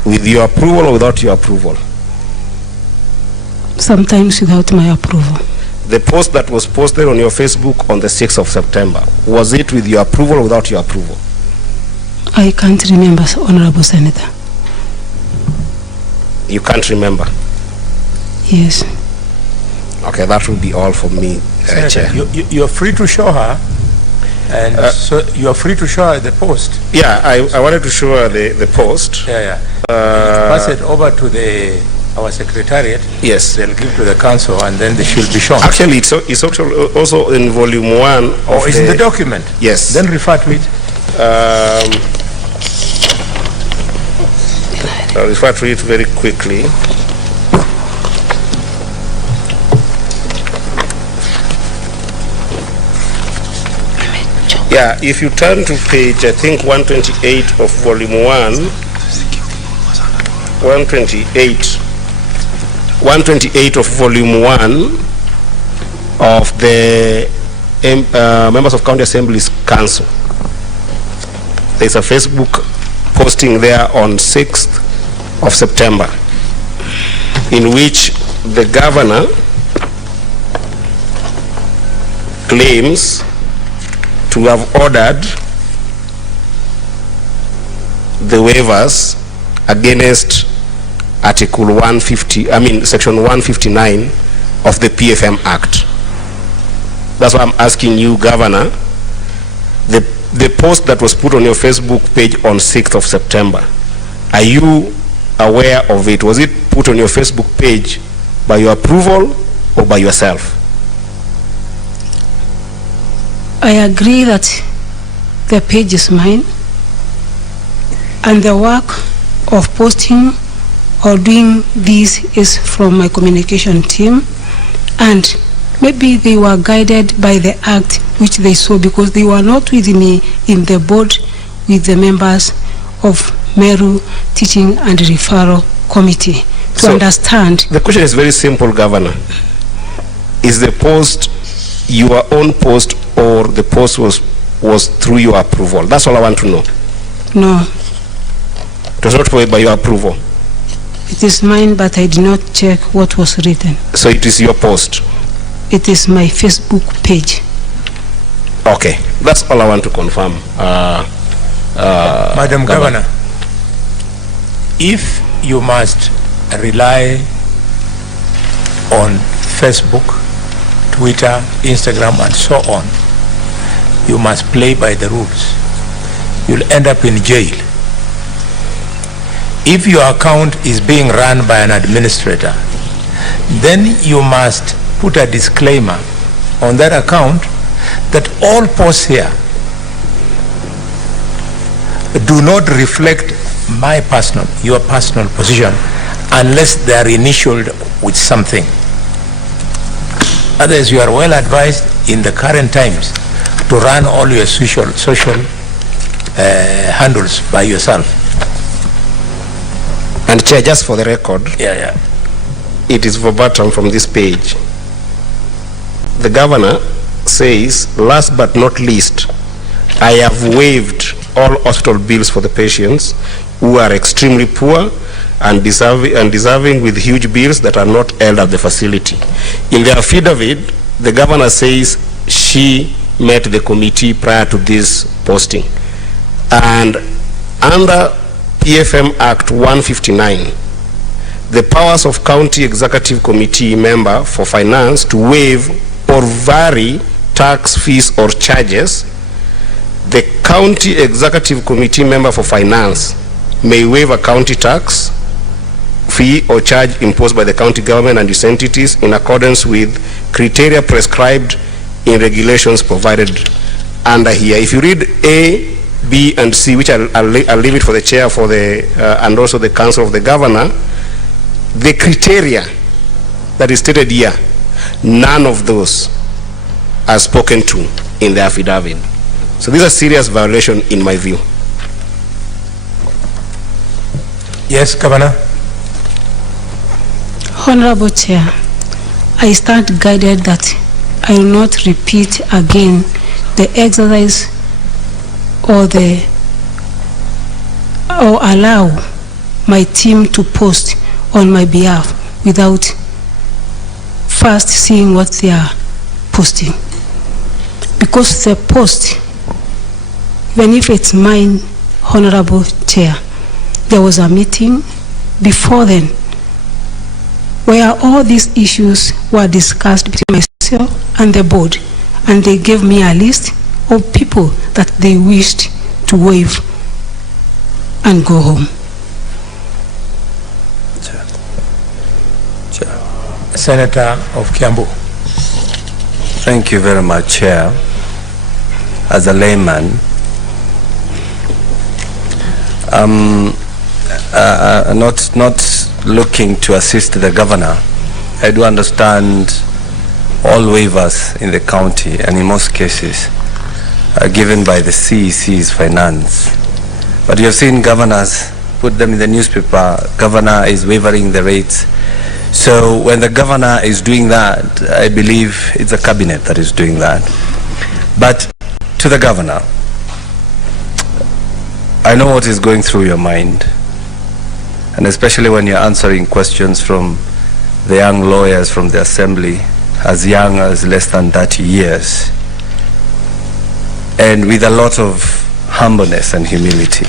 With your approval or without your approval? Sometimes without my approval. The post that was posted on your Facebook on the 6th of September, was it with your approval or without your approval? I can't remember, Honorable Senator. You can't remember? Yes. Okay, that will be all for me, Chair. You're free to show her, and so you're free to show her the post. Yeah, I wanted to show her the post. Yeah. Pass it over to our secretariat. Yes. They'll give to the council, and then they should be shown. Actually, it's also in volume 1 of it's in the document? Yes. Then refer to it. I'll refer to it very quickly. Yeah, if you turn to page, I think 128 of volume 1, 128 of volume 1 of the Members of County Assemblies Council. There's a Facebook posting there on 6th of September in which the governor claims to have ordered the waivers against Article 150, Section 159 of the PFM Act. That's why I'm asking you, Governor, the post that was put on your Facebook page on 6th of September, are you aware of it? Was it put on your Facebook page by your approval or by yourself? I agree that the page is mine, and the work of posting or doing this is from my communication team, and maybe they were guided by the act which they saw, because they were not with me in the board with the members of Meru Teaching and Referral Committee to understand. The question is very simple, Governor. Is the post your own post, or the post was through your approval? That's all I want to know. No. It was not by your approval? It is mine, but I did not check what was written. So it is your post? It is my Facebook page. Okay, that's all I want to confirm. Madam Governor, if you must rely on Facebook, Twitter, Instagram, and so on, you must play by the rules. You'll end up in jail. If your account is being run by an administrator, then you must put a disclaimer on that account that all posts here do not reflect your personal position unless they are initialed with something. Otherwise, you are well advised in the current times to run all your social handles by yourself. And Chair, just for the record, it is verbatim from this page. The Governor says, last but not least, I have waived all hospital bills for the patients who are extremely poor and deserving with huge bills that are not held at the facility. In the affidavit, the Governor says she met the committee prior to this posting. And under PFM Act 159, the powers of County Executive Committee member for finance to waive or vary tax, fees, or charges, the County Executive Committee member for finance may waive a county tax, fee, or charge imposed by the county government and its entities in accordance with criteria prescribed in regulations provided under here. If you read A, B, and C, which I'll leave it for the chair for the, and also the council of the governor, the criteria that is stated here, none of those are spoken to in the affidavit. So these are serious violation in my view. Yes, Governor. Honorable Chair, I stand guided that I will not repeat again the exercise or allow my team to post on my behalf without first seeing what they are posting. Because the post, even if it's mine, Honorable Chair, there was a meeting before then where all these issues were discussed between myself and the board, and they gave me a list of people that they wished to waive and go home. Senator of Kiambu. Thank you very much, Chair. As a layman, not looking to assist the governor. I do understand all waivers in the county, and in most cases are given by the CEC's finance. But you have seen governors put them in the newspaper, governor is waivering the rates. So when the governor is doing that, I believe it's the cabinet that is doing that. But to the governor, I know what is going through your mind, and especially when you're answering questions from the young lawyers from the assembly, as young as less than 30 years, and with a lot of humbleness and humility.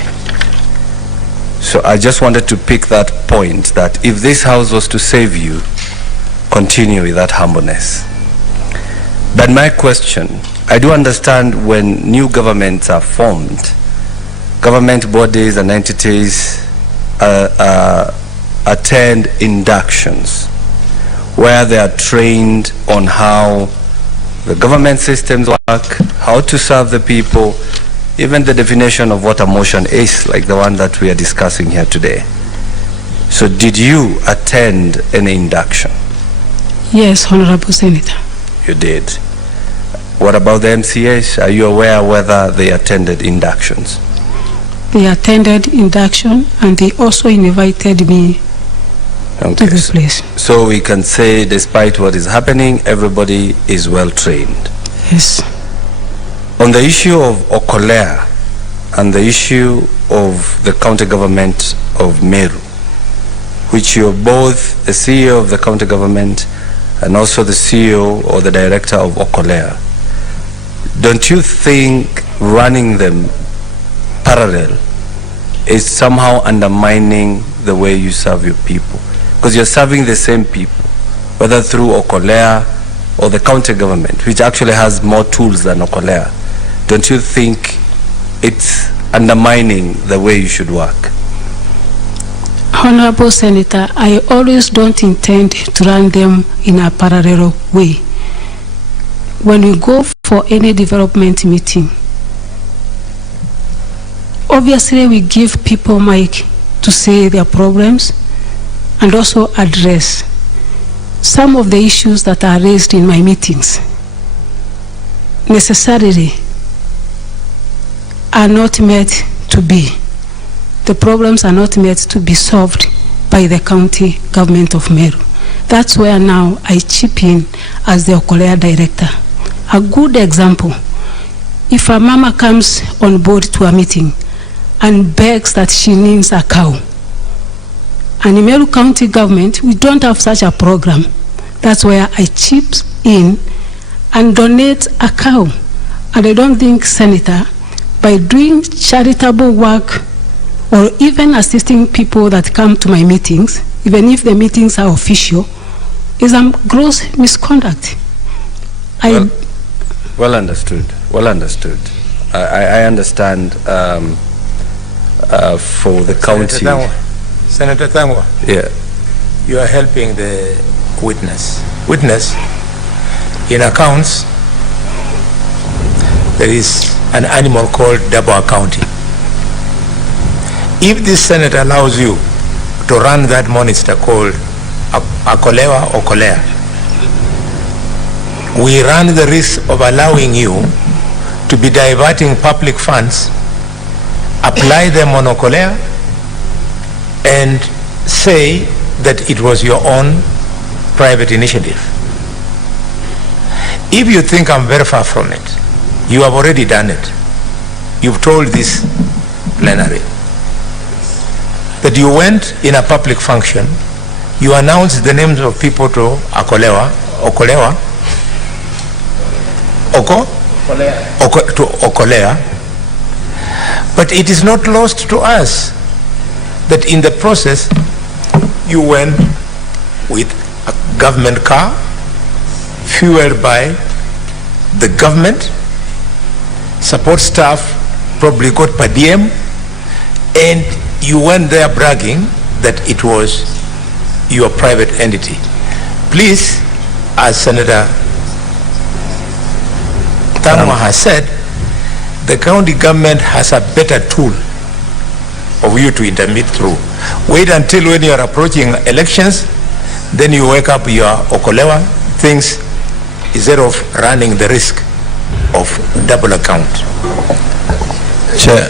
So I just wanted to pick that point, that if this house was to save you, continue with that humbleness. But my question, I do understand when new governments are formed, government bodies and entities attend inductions where they are trained on how the government systems work, how to serve the people, even the definition of what a motion is, like the one that we are discussing here today. So did you attend any induction? Yes, Honorable Senator. You did. What about the MCAs? Are you aware whether they attended inductions? They attended induction, and they also invited me to the place. So we can say, despite what is happening, everybody is well trained. Yes. On the issue of Okolea and the issue of the county government of Meru, which you're both the CEO of the county government and also the CEO or the director of Okolea, don't you think running them parallel is somehow undermining the way you serve your people? Because you're serving the same people, whether through Okolea or the county government, which actually has more tools than Okolea. Don't you think it's undermining the way you should work? Honorable Senator, I always don't intend to run them in a parallel way. When we go for any development meeting, obviously we give people mic to say their problems and also address some of the issues that are raised in my meetings. Necessarily are not meant to be. The problems are not meant to be solved by the county government of Meru. That's where now I chip in as the Okolea director. A good example, if a mama comes on board to a meeting and begs that she needs a cow, and in Meru County government, we don't have such a program. That's where I chip in and donate a cow. And I don't think, Senator, by doing charitable work or even assisting people that come to my meetings, even if the meetings are official, is a gross misconduct. Well understood. Well understood. I understand for the county. Senator Thangwa. Yeah. You are helping the witness. Witness, in accounts, there is an animal called double accounting. If this Senate allows you to run that monster called Okolea, we run the risk of allowing you to be diverting public funds, apply them on Okolea, and say that it was your own private initiative. If you think I'm very far from it, you have already done it. You've told this plenary that you went in a public function, you announced the names of people to Okolea, but it is not lost to us that in the process you went with a government car fueled by the government, support staff probably got per diem, and you went there bragging that it was your private entity. Please, as Senator Thanwa has said, the county government has a better tool of you to intermit through. Wait until when you are approaching elections, then you wake up your Okolea things instead of running the risk of double account. Chair,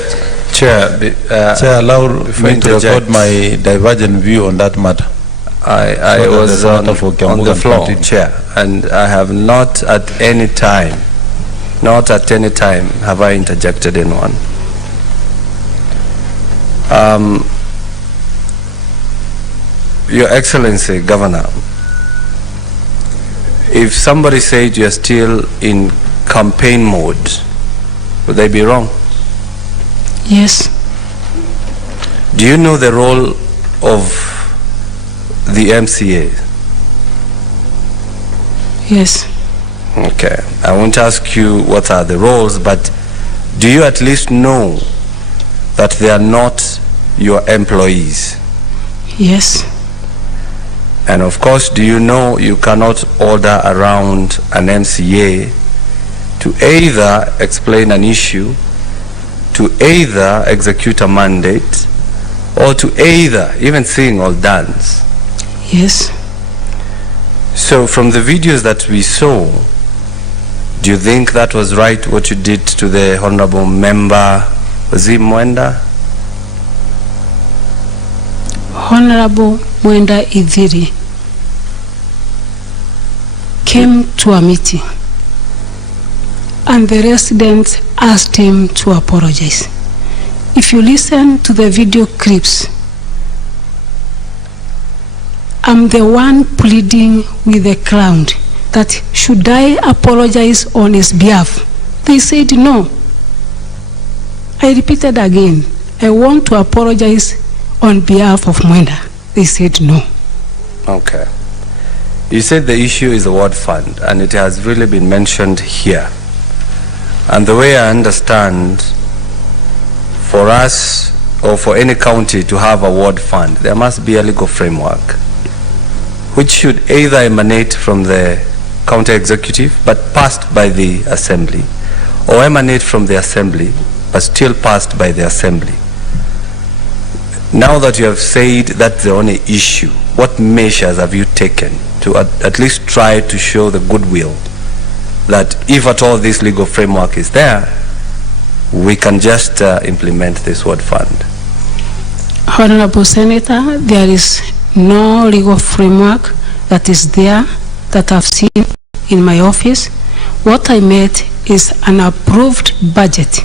allow me to record my divergent view on that matter. I was on the floor, Chair, and I have not at any time have I interjected anyone. Your Excellency, Governor, if somebody said you're still in campaign mode, would they be wrong? Yes. Do you know the role of the MCA? Yes. Okay. I won't ask you what are the roles, but do you at least know that they are not your employees? Yes. And of course, do you know you cannot order around an MCA to either explain an issue, to either execute a mandate, or to either even sing or dance? Yes. So from the videos that we saw, do you think that was right what you did to the honorable member, was it Mwenda? Honorable Mwenda Idhiri came to a meeting and the residents asked him to apologize. If you listen to the video clips, I'm the one pleading with the crowd that should I apologize on his behalf? They said no. I repeated again, I want to apologize on behalf of Mwenda. They said no. Okay. You said the issue is the ward fund, and it has really been mentioned here. And the way I understand, for us or for any county to have a ward fund, there must be a legal framework which should either emanate from the county executive but passed by the assembly, or emanate from the assembly but still passed by the assembly. Now that you have said that's the only issue, what measures have you taken to at least try to show the goodwill that if at all this legal framework is there, we can just implement this ward fund? Honorable Senator, there is no legal framework that is there that I've seen in my office. What I met is an approved budget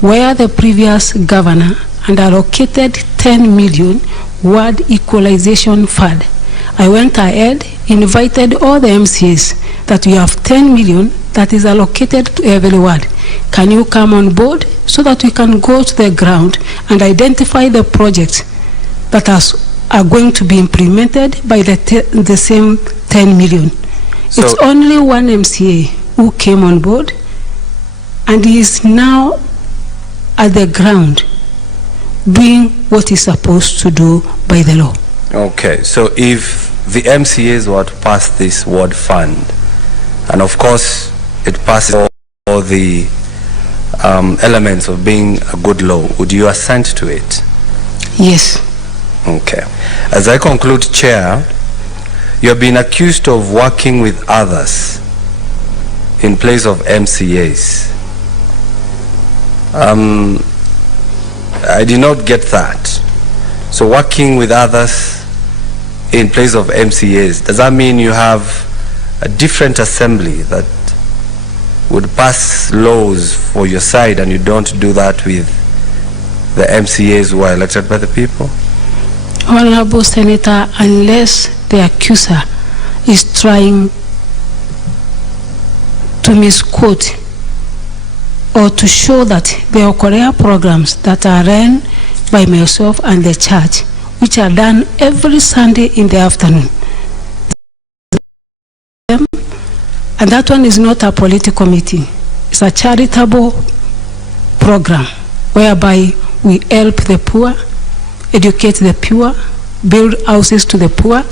where the previous governor and allocated 10 million ward equalization fund. I went ahead, invited all the MCAs that we have 10 million that is allocated to every ward. Can you come on board so that we can go to the ground and identify the projects that are going to be implemented by the same 10 million. So it's only one MCA who came on board and he is now at the ground doing what he's supposed to do by the law. Okay, so if the MCAs were to pass this ward fund, and of course it passes all the elements of being a good law, would you assent to it? Yes. Okay. As I conclude, Chair, you have been accused of working with others in place of MCAs. I did not get that. So working with others in place of MCAs, does that mean you have a different assembly that would pass laws for your side and you don't do that with the MCAs who are elected by the people? Honorable Senator, unless the accuser is trying to misquote or to show that the Okolea programs that are run by myself and the church, which are done every Sunday in the afternoon, and that one is not a political meeting, it's a charitable program whereby we help the poor, educate the poor, build houses to the poor.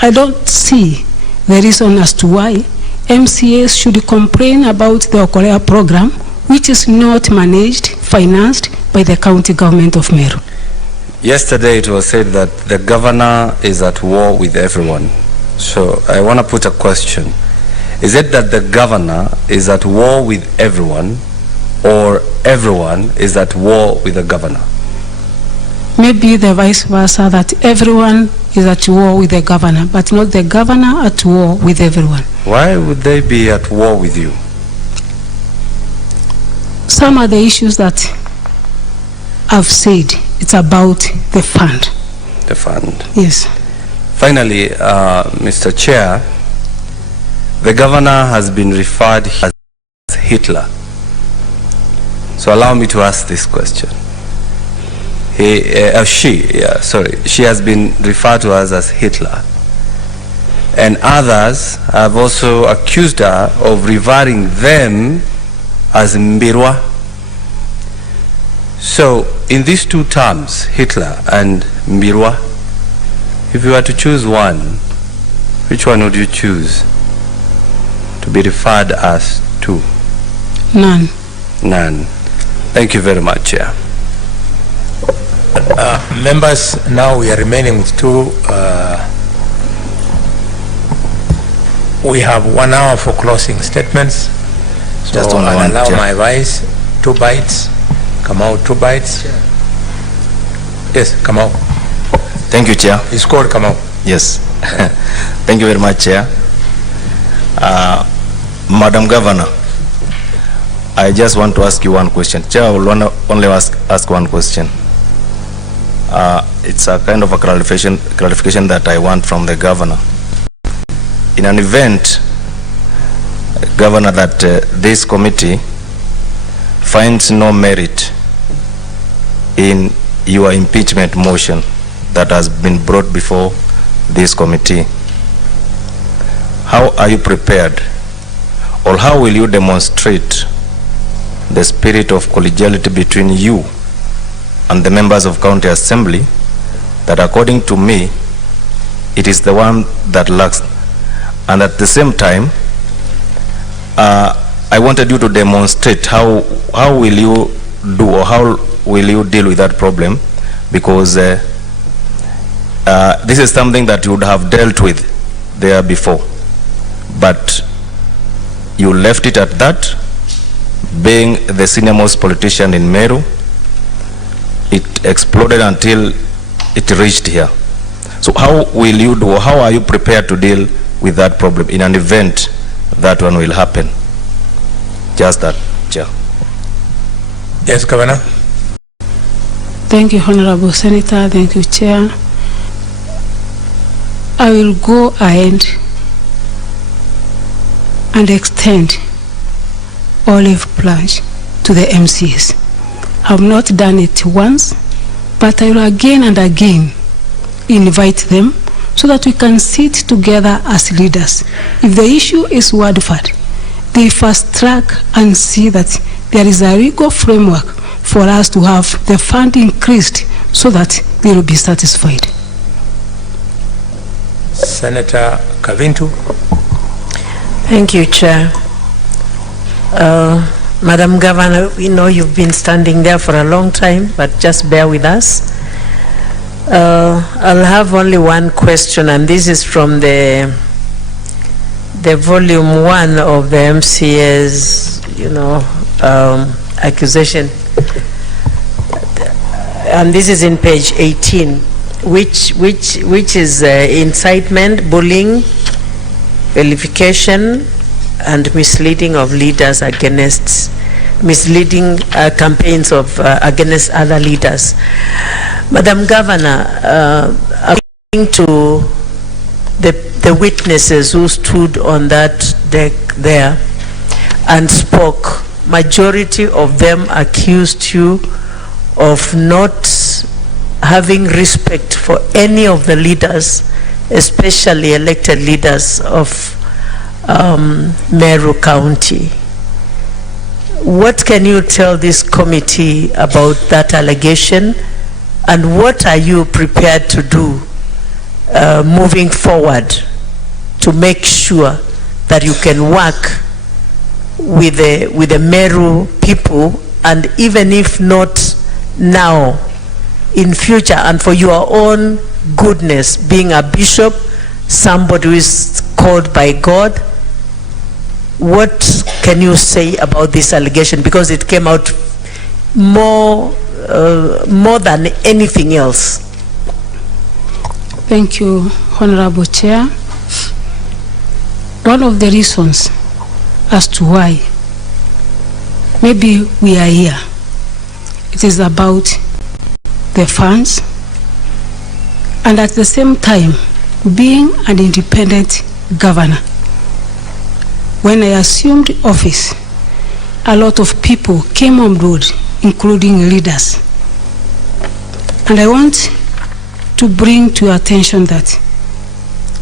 I don't see the reason as to why MCAs should complain about the Okolea program, which is not managed, financed by the county government of Meru. Yesterday it was said that the governor is at war with everyone. So I want to put a question. Is it that the governor is at war with everyone, or everyone is at war with the governor? Maybe the vice versa, that everyone is at war with the governor, but not the governor at war with everyone. Why would they be at war with you? Some of the issues that I've said, it's about the fund. The fund. Yes. Finally, Mr. Chair, the governor has been referred as Hitler. So allow me to ask this question. She has been referred to us as Hitler. And others have also accused her of revering them as Mbirwa. So in these two terms, Hitler and Mbirwa, if you were to choose one, which one would you choose to be referred as to? None. None. Thank you very much, Chair. Members, now we are remaining with two. We have 1 hour for closing statements. So Just on I'll one, allow Chair. my vice 2 bites. Come out 2 bites. Yes, come out. Thank you, Chair. It's called come out. Yes. Thank you very much, Chair. Madam Governor, I just want to ask you one question. Chair, I will only ask one question. It's a kind of a clarification that I want from the Governor. In an event, Governor, that this committee finds no merit in your impeachment motion that has been brought before this committee, how are you prepared, or how will you demonstrate the spirit of collegiality between you and the members of County Assembly, that according to me, it is the one that lacks? And at the same time, I wanted you to demonstrate how will you do, or how will you deal with that problem, because this is something that you would have dealt with there before, but you left it at that. Being the senior most politician in Meru, it exploded until it reached here. So how will you do, or how are you prepared to deal with that problem in an event that one will happen? Just that, Chair. Yes, Governor. Thank you, Honorable Senator. Thank you, Chair. I will go ahead and extend olive branch to the MCs. I've not done it once, but I will again and again invite them so that we can sit together as leaders. If the issue is word-fed, they fast track and see that there is a legal framework for us to have the fund increased so that they will be satisfied. Senator Kavintu. Thank you, Chair. Madam Governor, we know you've been standing there for a long time, but just bear with us. I'll have only one question, and this is from the volume 1 of the MCA's, accusation. And this is in page 18, which is incitement, bullying, vilification, and misleading of leaders against, misleading campaigns of against other leaders. Madam Governor, according to the witnesses who stood on that deck there and spoke, majority of them accused you of not having respect for any of the leaders, especially elected leaders of Meru County. What can you tell this committee about that allegation, and what are you prepared to do moving forward to make sure that you can work with the Meru people, and even if not now, in future, and for your own goodness, being a bishop, somebody who is called by God? What can you say about this allegation? Because it came out more than anything else. Thank you, Honorable Chair. One of the reasons as to why maybe we are here, it is about the funds, and at the same time being an independent governor. When I assumed office, a lot of people came on board, including leaders. And I want to bring to your attention that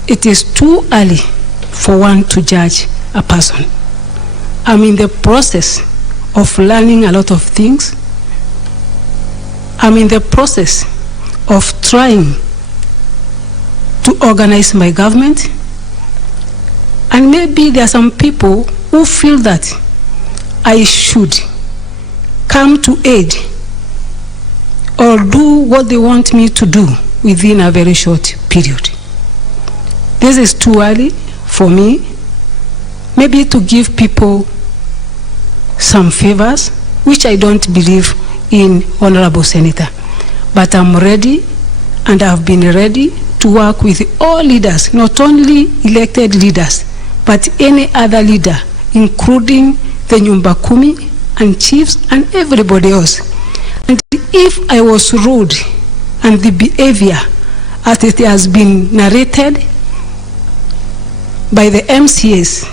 it is too early for one to judge a person. I'm in the process of learning a lot of things. I'm in the process of trying to organize my government. And maybe there are some people who feel that I should come to aid or do what they want me to do within a very short period. This is too early for me, maybe to give people some favors, which I don't believe in, Honorable Senator. But I'm ready, and I've been ready to work with all leaders, not only elected leaders, but any other leader, including the Nyumba Kumi and chiefs and everybody else. And if I was rude and the behavior as it has been narrated by the MCAs,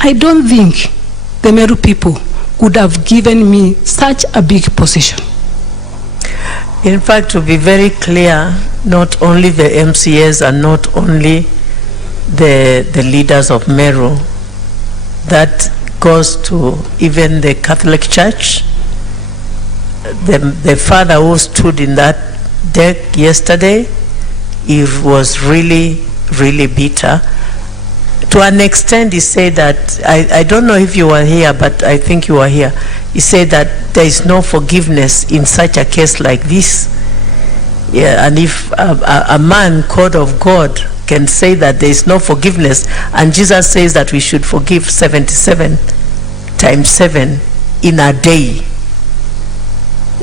I don't think the Meru people would have given me such a big position. In fact, to be very clear, not only the MCAs and not only the leaders of Meru, that goes to even the Catholic Church. The father who stood in that deck yesterday, he was really, really bitter. To an extent, he said that, I don't know if you were here, but I think you were here. He said that there is no forgiveness in such a case like this. Yeah, and if a man called of God can say that there is no forgiveness, and Jesus says that we should forgive 77 times 7 in a day,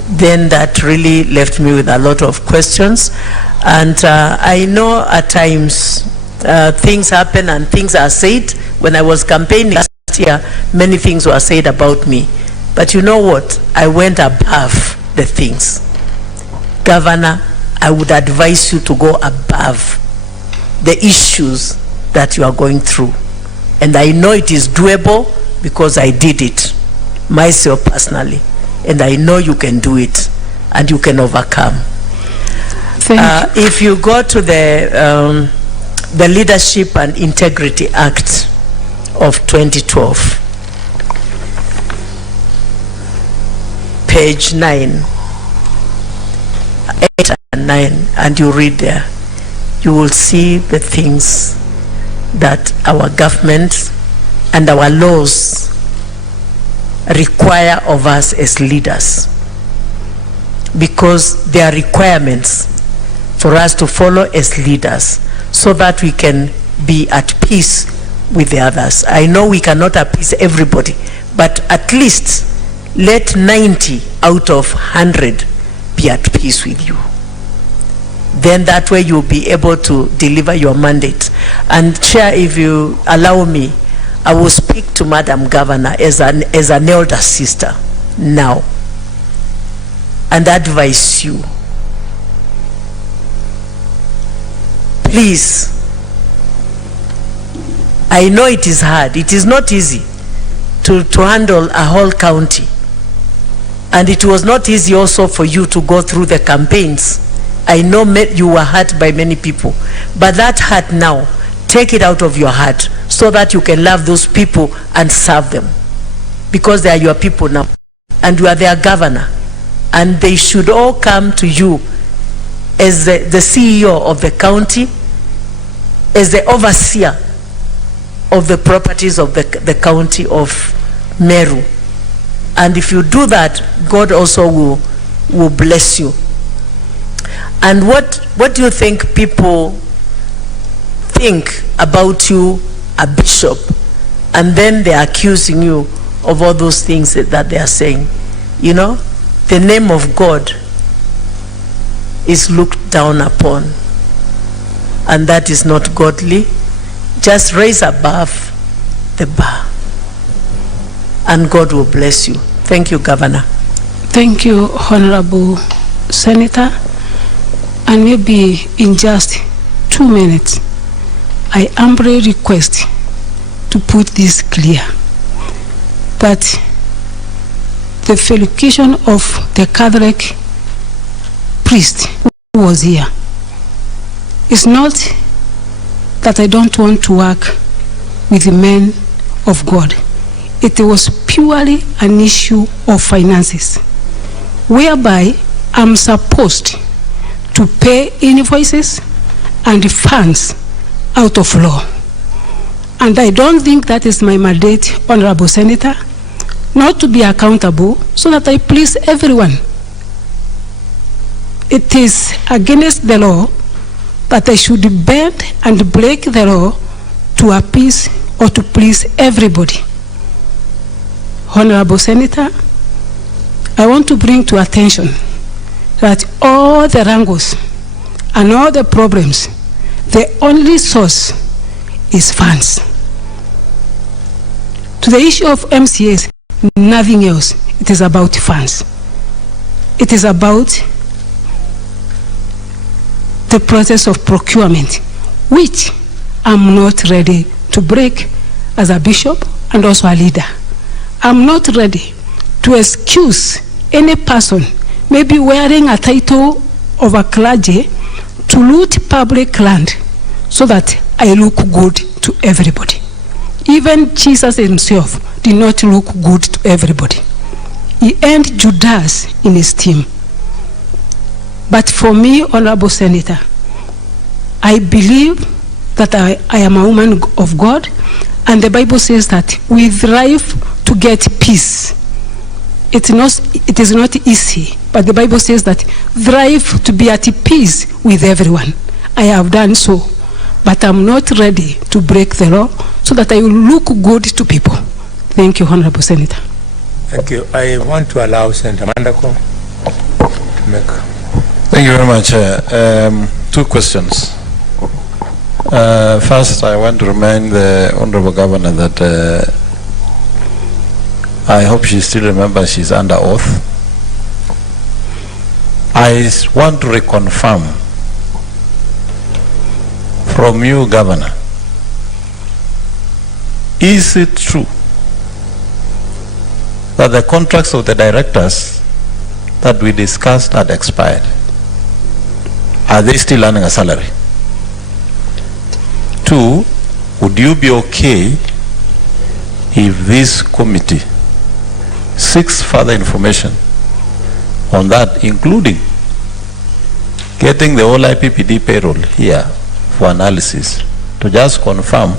then that really left me with a lot of questions. And I know at times things happen and things are said. When I was campaigning last year, many things were said about me. But you know what? I went above the things. Governor, I would advise you to go above the issues that you are going through. And I know it is doable because I did it myself personally. And I know you can do it and you can overcome. Thank you. If you go to the Leadership and Integrity Act of 2012, page 9, 8 and 9, and you read there, you will see the things that our government and our laws require of us as leaders, because there are requirements for us to follow as leaders so that we can be at peace with the others. I know we cannot appease everybody, but at least let 90 out of 100 be at peace with you. Then that way you'll be able to deliver your mandate. And Chair, if you allow me, I will speak to Madam Governor as an elder sister now and advise you. Please, I know it is hard. It is not easy to handle a whole county. And it was not easy also for you to go through the campaigns. I know you were hurt by many people. But that hurt now, take it out of your heart so that you can love those people and serve them. Because they are your people now. And you are their governor. And they should all come to you as the CEO of the county, as the overseer of the properties of the county of Meru. And if you do that, God also will bless you. And what do you think people think about you, a bishop, and then they're accusing you of all those things that they are saying? You know, the name of God is looked down upon, and that is not godly. Just raise above the bar, and God will bless you. Thank you, Governor. Thank you, Honorable Senator. And maybe in just 2 minutes, I humbly request to put this clear, that the felicitation of the Catholic priest who was here is not that I don't want to work with the men of God. It was purely an issue of finances, whereby I'm supposed to pay invoices and funds out of law. And I don't think that is my mandate, Honorable Senator, not to be accountable so that I please everyone. It is against the law that I should bend and break the law to appease or to please everybody. Honorable Senator, I want to bring to attention that all the wrangles and all the problems, the only source is funds. To the issue of MCAs, nothing else. It is about funds. It is about the process of procurement, which I'm not ready to break as a bishop and also a leader. I'm not ready to excuse any person maybe wearing a title of a clergy to loot public land so that I look good to everybody. Even Jesus himself did not look good to everybody. He earned Judas in his team. But for me, Honorable Senator, I believe that I am a woman of God, and the Bible says that we thrive to get peace. It is not easy, but the Bible says that thrive to be at peace with everyone. I have done so, but I'm not ready to break the law so that I will look good to people. Thank you, Honorable Senator. Thank you. I want to allow Senator Mandago to make. Thank you very much. 2 questions. First, I want to remind the Honorable Governor that I hope she still remembers she's under oath. I want to reconfirm from you, Governor, is it true that the contracts of the directors that we discussed had expired? Are they still earning a salary? 2, would you be okay if this committee seeks further information on that, including getting the whole IPPD payroll here for analysis to just confirm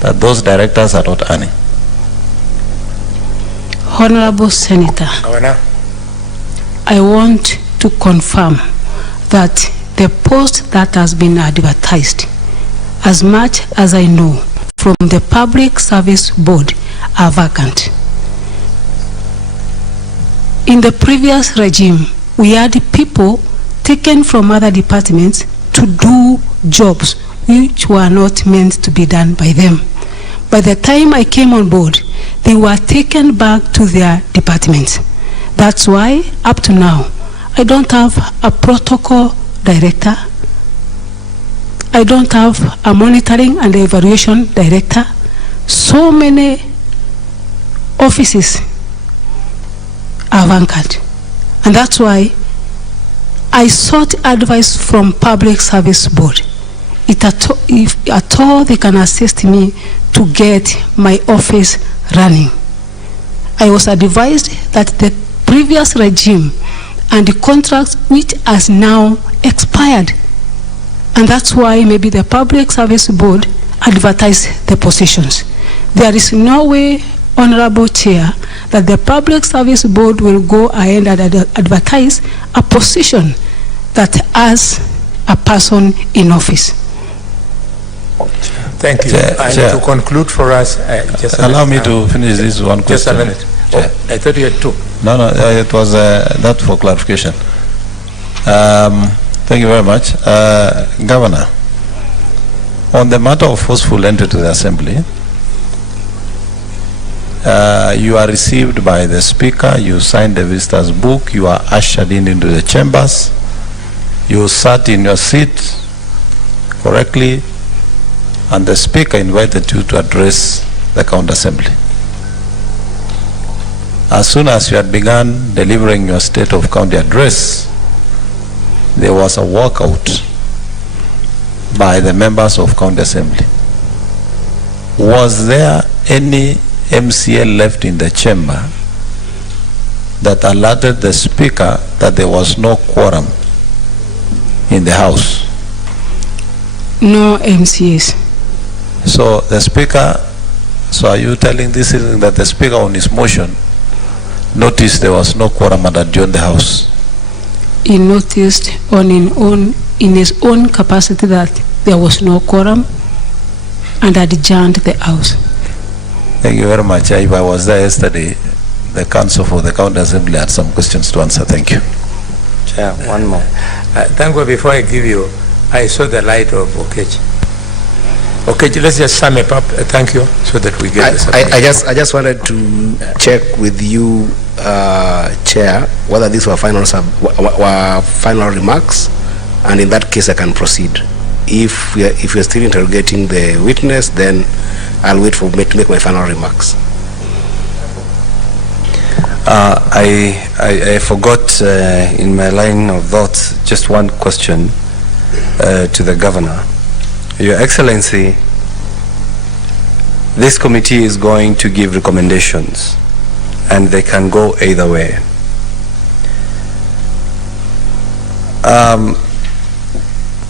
that those directors are not earning? Honorable Senator, I want to confirm that the post that has been advertised, as much as I know, from the Public Service Board are vacant. In the previous regime, we had people taken from other departments to do jobs which were not meant to be done by them. By the time I came on board, they were taken back to their departments. That's why, up to now, I don't have a protocol director. I don't have a monitoring and evaluation director. So many offices are vacant. And that's why I sought advice from Public Service Board. If at all they can assist me to get my office running. I was advised that the previous regime and the contract which has now expired, and that's why maybe the Public Service Board advertised the positions. There is no way, Honorable Chair, that the Public Service Board will go ahead and advertise a position that has a person in office. Thank you. Chair. To conclude for us, just allow me to finish this one question. Just a minute. Oh, I thought you had two. No, it was that for clarification. Thank you very much. Governor, on the matter of forceful entry to the Assembly, you are received by the Speaker, you signed the visitor's book, you are ushered into the chambers, you sat in your seat correctly, and the Speaker invited you to address the County Assembly. As soon as you had begun delivering your State of County address, there was a walkout by the members of County Assembly. Was there any MCA left in the chamber that alerted the Speaker that there was no quorum in the House? No MCAs. So the Speaker, so are you telling this evening that the Speaker on his motion noticed there was no quorum and adjourned the House? He noticed in his own capacity that there was no quorum and adjourned the House. Thank you very much. If I was there yesterday, the Council for the County Assembly had some questions to answer. Thank you. Chair, one more. Thank you. Before I give you, I saw the light of Okechi. Okay, let's just sum it up. Thank you, so that we get this. I just wanted to check with you, Chair, whether these were final remarks, and in that case I can proceed. If you're still interrogating the witness, then I'll wait for me to make my final remarks. I forgot in my line of thoughts just one question to the Governor. Your Excellency, this committee is going to give recommendations, and they can go either way.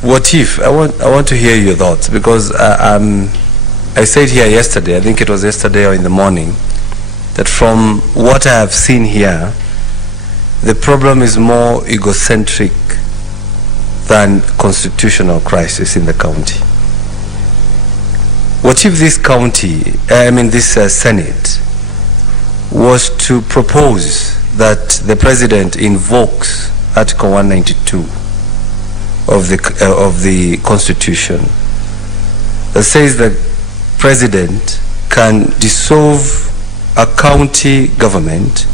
What if, I want to hear your thoughts, because I said here yesterday, I think it was yesterday or in the morning, that from what I have seen here, the problem is more egocentric than constitutional crisis in the county. What if this Senate was to propose that the President invokes Article 192 of the Constitution that says that President can dissolve a county government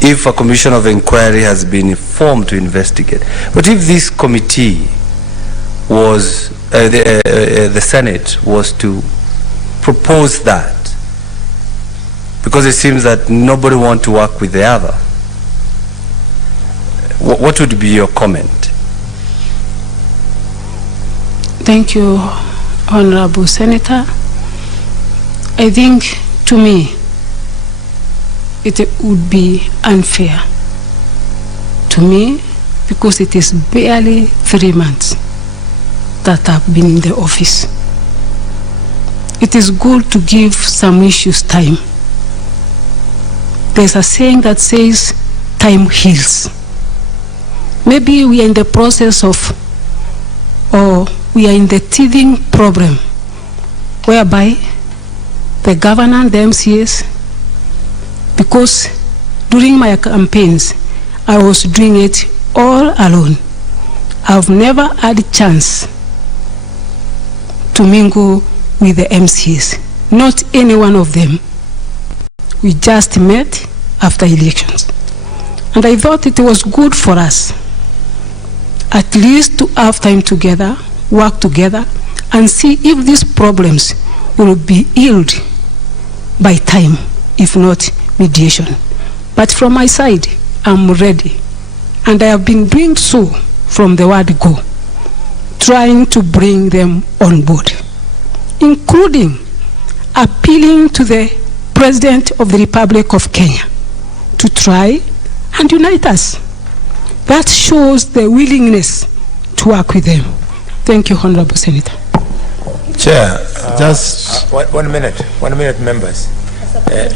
if a commission of inquiry has been formed to investigate? But if this committee was, the Senate was to propose that, because it seems that nobody wants to work with the other, what would be your comment? Thank you, Honorable Senator. I think, to me, it would be unfair to me, because it is barely 3 months that I've been in the office. It is good to give some issues time. There's a saying that says, time heals. Maybe we are in the process of or we are in the teething problem whereby the governor and the MCAs, because during my campaigns, I was doing it all alone. I've never had a chance to mingle with the MCAs, not any one of them. We just met after elections. And I thought it was good for us at least to have time together, work together, and see if these problems will be healed by time, if not mediation. But from my side, I'm ready. And I have been doing so from the word go, trying to bring them on board, including appealing to the President of the Republic of Kenya to try and unite us. That shows the willingness to work with them. Thank you, Honorable Senator. Chair, just 1 minute, members.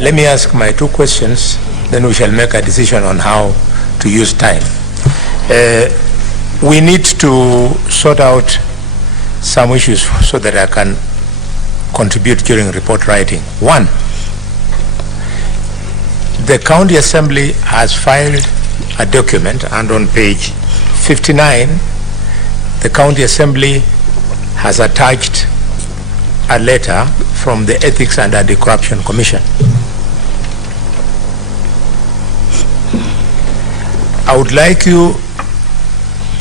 Let me ask my 2 questions, then we shall make a decision on how to use time. We need to sort out some issues so that I can contribute during report writing. 1, the County Assembly has filed a document, and on page 59, the County Assembly has attached a letter from the Ethics and Anti-Corruption Commission. I would like you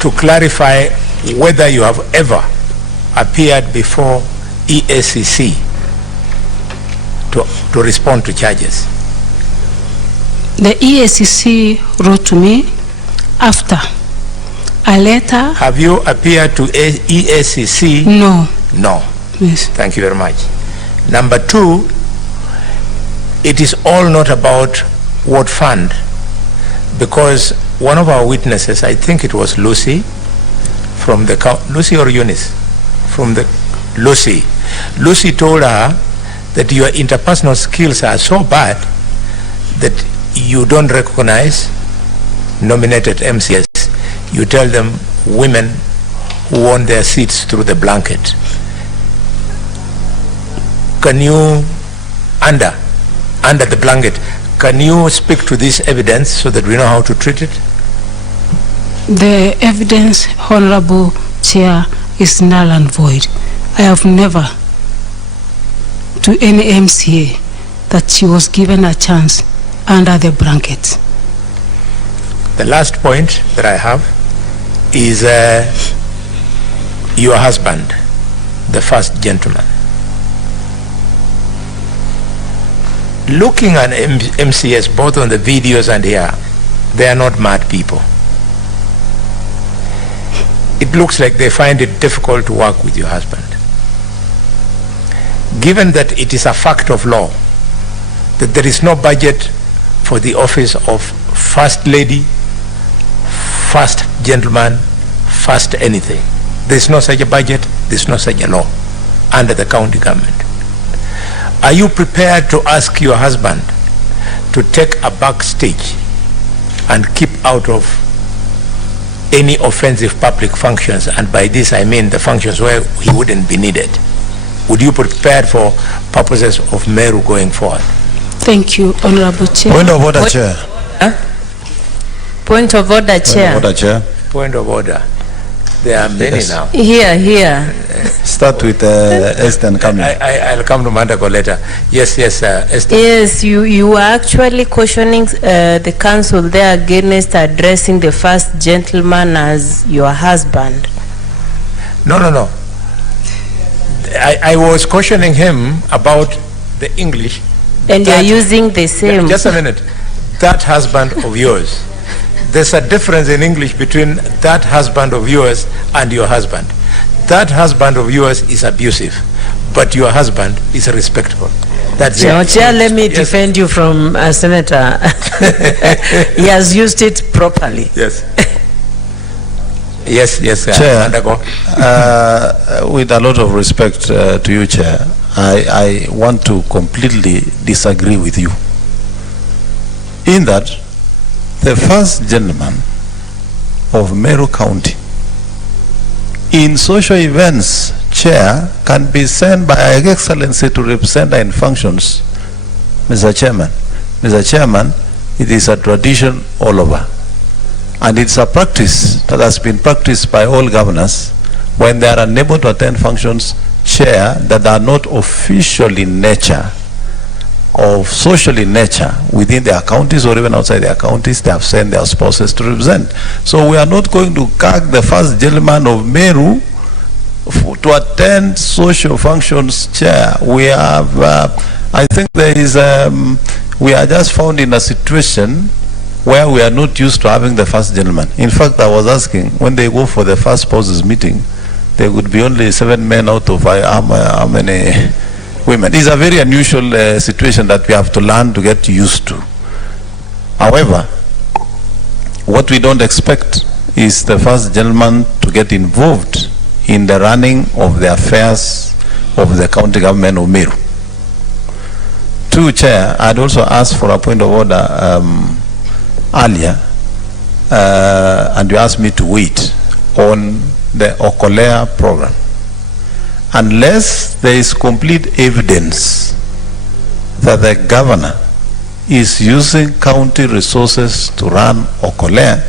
to clarify whether you have ever appeared before EACC to respond to charges. The EACC wrote to me after a letter. Have you appeared to EACC? No. No. Yes. Thank you very much. Number 2, it is all not about what fund, because one of our witnesses, I think it was Lucy, from the Lucy or Eunice, from the Lucy told her that your interpersonal skills are so bad that you don't recognize nominated MCS. You tell them women who won their seats through the blanket. Can you, under the blanket, can you speak to this evidence so that we know how to treat it? The evidence, Honorable Chair, is null and void. I have never, to any MCA, that she was given a chance under the blanket. The last point that I have is your husband, the first gentleman. Looking at MCS, both on the videos and here, they are not mad people. It looks like they find it difficult to work with your husband. Given that it is a fact of law that there is no budget for the office of First Lady, First Gentleman, First anything. There's no such a budget, there's no such a law under the county government. Are you prepared to ask your husband to take a back stage and keep out of any offensive public functions? And by this I mean the functions where he wouldn't be needed. Would you prepare for purposes of Meru going forward? Thank you, Honorable Chair. Point of order, Chair. Point of order, Chair. Point of order, Chair. Point of order. There are many now. Here. Start with Esther and Kamil. I'll come to Mandago later. Yes, Esther. Yes, you were actually cautioning the council there against addressing the first gentleman as your husband. No. I was cautioning him about the English. And you're using the same. Just a minute. That husband of yours. There's a difference in English between that husband of yours and your husband. That husband of yours is abusive, but your husband is respectful. That's it. Chair, let me defend you from Senator. He has used it properly. Yes. Yes. Chair, with a lot of respect to you, Chair, I want to completely disagree with you in that the first gentleman of Meru County in social events, chair can be sent by Her Excellency to represent her in functions. Mr. Chairman, it is a tradition all over. And it's a practice that has been practiced by all governors when they are unable to attend functions, chair, that are not official in nature or social in nature within their counties or even outside their counties, they have sent their spouses to represent. So we are not going to gag the first gentleman of Meru to attend social functions, chair. We have, I think there is, we are just found in a situation where we are not used to having the first gentleman. In fact, I was asking, when they go for the first spouses meeting, there would be only 7 men out of how many women. It's a very unusual situation that we have to learn to get used to. However, what we don't expect is the first gentleman to get involved in the running of the affairs of the county government of Meru. To Chair, I'd also asked for a point of order earlier, and you asked me to wait on the Okolea program. Unless there is complete evidence that the governor is using county resources to run Okolea,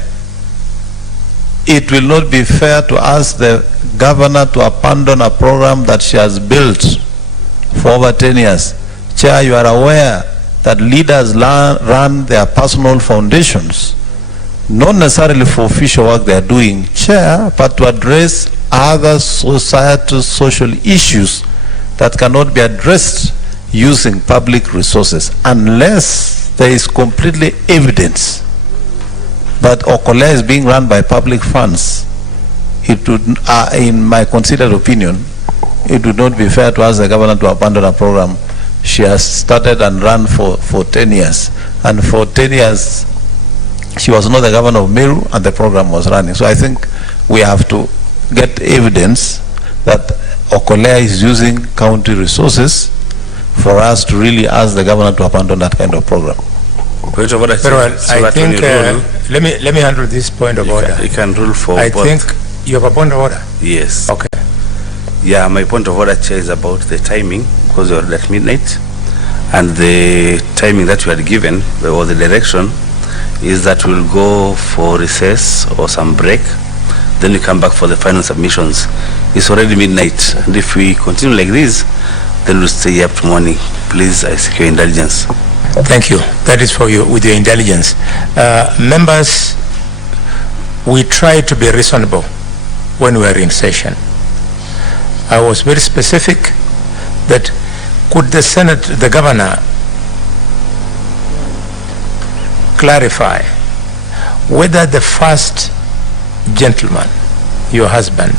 it will not be fair to ask the governor to abandon a program that she has built for over 10 years. Chair, you are aware that leaders run their personal foundations, not necessarily for official work they are doing, Chair, but to address other societal social issues that cannot be addressed using public resources, unless there is completely evidence that Okolea is being run by public funds. It would, in my considered opinion, it would not be fair to ask the governor to abandon a program she has started and run for 10 years. And for 10 years, she was not the governor of Meru and the program was running. So I think we have to get evidence that Okolea is using county resources for us to really ask the governor to abandon that kind of program. Point of order. Very well. I think, let me handle this point of order. You can rule for I both. think you have a point of order? Yes. Okay. Yeah, my point of order, Chair, is about the timing, because we are at midnight, and the timing that we had given, or the direction, is that we'll go for recess or some break, then we come back for the final submissions. It's already midnight, and if we continue like this, then we'll stay up to morning. Please, I seek your indulgence. Thank you. That is for you, with your intelligence. Members, we try to be reasonable when we are in session. I was very specific that could the Senate, the governor, clarify whether the first gentleman, your husband,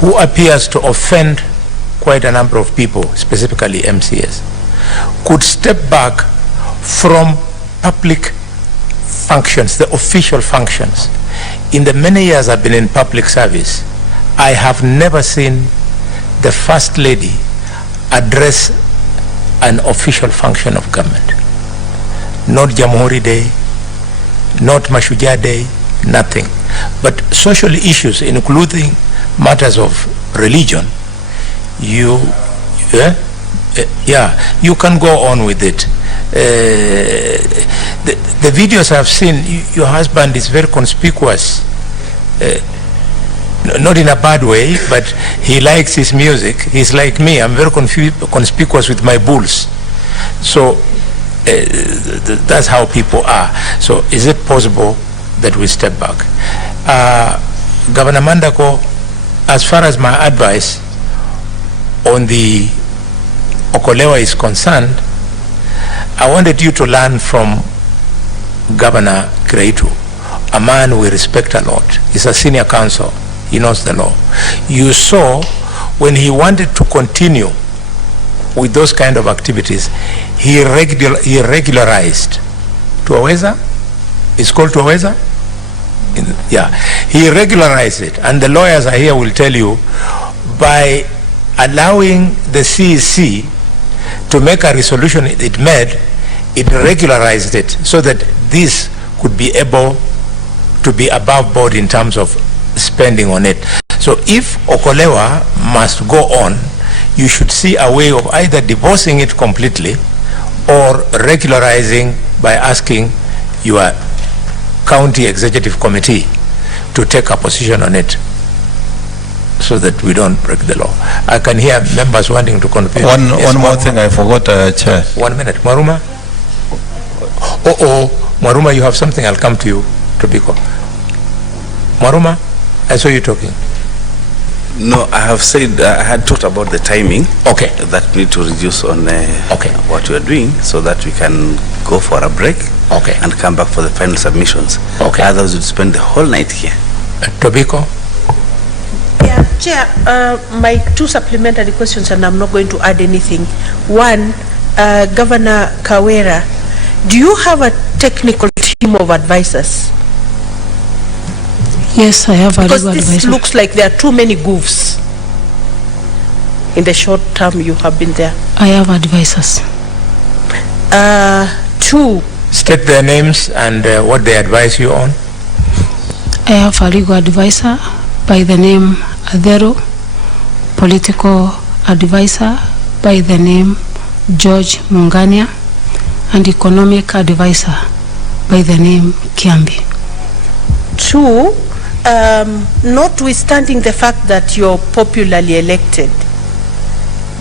who appears to offend quite a number of people, specifically MCS, could step back from public functions, the official functions. In the many years I've been in public service, I have never seen the First Lady address an official function of government. Not Jamhuri Day, not Mashujaa Day, nothing. But social issues, including matters of religion, you can go on with it. The videos I've seen, your husband is very conspicuous. Not in a bad way, but he likes his music. He's like me. I'm very conspicuous with my bulls. So that's how people are. So is it possible that we step back? Governor Mandago, as far as my advice on the Okolea is concerned, I wanted you to learn from Governor Kreitu, a man we respect a lot. He's a senior counsel. He knows the law. You saw when he wanted to continue with those kind of activities, he regularized. Tuaweza? It's called Tuaweza? Yeah. He regularized it. And the lawyers are here will tell you, by allowing the CEC to make a resolution it made, it regularized it so that this could be able to be above board in terms of spending on it. So if Okolea must go on, you should see a way of either divorcing it completely or regularizing by asking your county executive committee to take a position on it so that we don't break the law. I can hear members wanting to confirm. One more thing I forgot, Chair. 1 minute. Mwaruma? Mwaruma, you have something. I'll come to you, Tobiko. Mwaruma, I saw you talking. No, I have said, I had talked about the timing. Okay. That we need to reduce on what we are doing so that we can go for a break. Okay. And come back for the final submissions. Okay. Otherwise, we'd spend the whole night here. Tobiko? Yeah, Chair, my two supplementary questions, and I'm not going to add anything. One, Governor Kawira, do you have a technical team of advisors? Yes, I have a legal advisor. Because this looks like there are too many goofs in the short term you have been there. I have advisors. Two. State their names and what they advise you on. I have a legal advisor by the name Adero, political advisor by the name George Mungania, and economic advisor by the name Kiambi. Two, notwithstanding the fact that you're popularly elected,